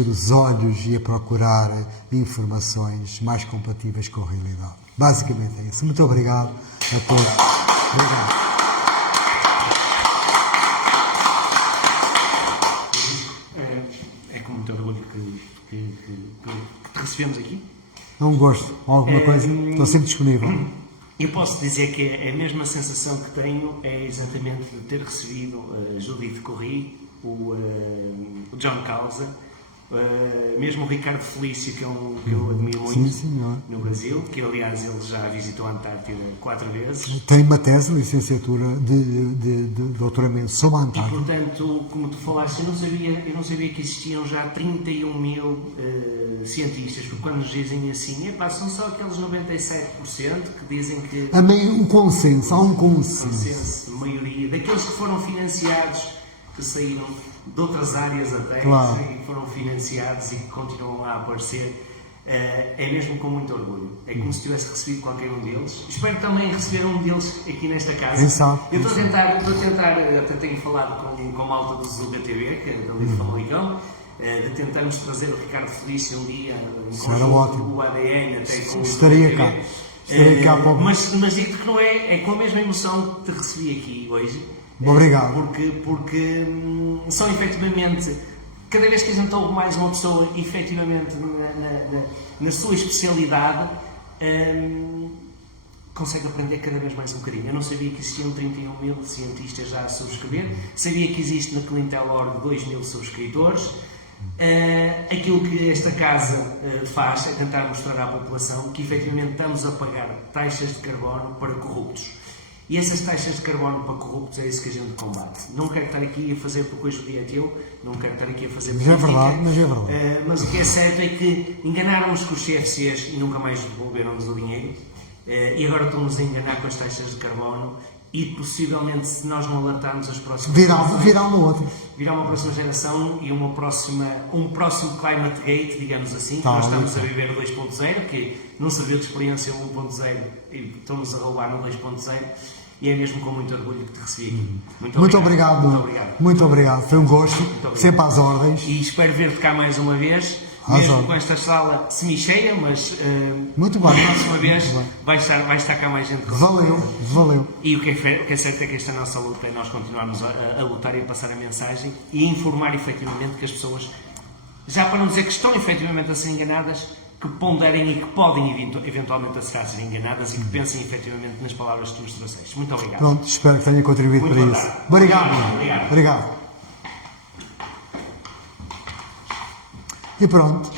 os olhos e a procurar informações mais compatíveis com a realidade. Basicamente é isso. Muito obrigado a todos. Obrigado. É com muito orgulho que te recebemos aqui. É um gosto. Alguma coisa? Estou sempre disponível. Eu posso dizer que a mesma sensação que tenho é exatamente de ter recebido a Judith Corri, o John Causa, mesmo o Ricardo Felício, que eu admiro muito, no Brasil, que aliás ele já visitou a Antártida 4 vezes. Tem uma tese de licenciatura de doutoramento sobre a E Antártida. portanto, como tu falaste, eu não sabia que existiam já 31 mil cientistas, porque quando nos dizem assim, são só aqueles 97% que dizem que... Há um consenso, há um consenso. Maioria daqueles que foram financiados, que saíram de outras áreas até, Claro. e foram financiados e que continuam a aparecer, é mesmo com muito orgulho. É como se tivesse recebido qualquer um deles. Espero também receber um deles aqui nesta casa. Exato. Eu estou a tentar, até tenho falado com a malta do Zuga TV, que é dali de Famalicão, de tentarmos trazer o Ricardo Felício um dia, em Isso era conjunto ótimo. com o ADN, até com o Estaria Zuga cá. TV. Estarei cá para... Mas digo-te que não é com a mesma emoção que te recebi aqui hoje. Obrigado. Porque são efetivamente, cada vez que a gente ouve mais uma pessoa efetivamente na sua especialidade, consegue aprender cada vez mais um bocadinho. Eu não sabia que existiam 31 mil cientistas já a subscrever, sabia que existe no Clintel.org 2 mil subscritores. Aquilo que esta casa faz é tentar mostrar à população que efetivamente estamos a pagar taxas de carbono para corruptos. E essas taxas de carbono para corruptos é isso que a gente combate. Não quero estar aqui a fazer porque hoje o dia é teu, não quero estar aqui a fazer Mas é verdade, mas é verdade. mas o que é certo é que enganaram-nos com os CFCs e nunca mais devolveram-nos o dinheiro. E agora estão-nos a enganar com as taxas de carbono e possivelmente, se nós não alertarmos as próximas gerações, Virá uma outra. virá uma próxima geração e um próximo Climate Gate, digamos assim. Tá, Nós estamos a viver o 2.0, que não serviu de experiência o 1.0 e estamos a roubar no 2.0. E é mesmo com muito orgulho que te recebi aqui. Muito obrigado. Muito obrigado. Muito obrigado. Foi um gosto. obrigado. Sempre às ordens. E espero ver-te cá mais uma vez, Às mesmo ordens. com esta sala semi-cheia, mas Muito bem. da próxima vez Muito bem. vai estar cá mais gente. Valeu. E o que é certo é que esta nossa luta é nós continuarmos a lutar e a passar a mensagem e a informar efetivamente que as pessoas, já para não dizer que estão efetivamente a ser enganadas, que ponderem e que podem eventualmente a ser enganadas e que pensem efetivamente nas palavras que tu nos trouxeste. Muito obrigado. Pronto, espero que tenha contribuído Muito para boa isso. tarde. Obrigado. Obrigado. Obrigado. E pronto.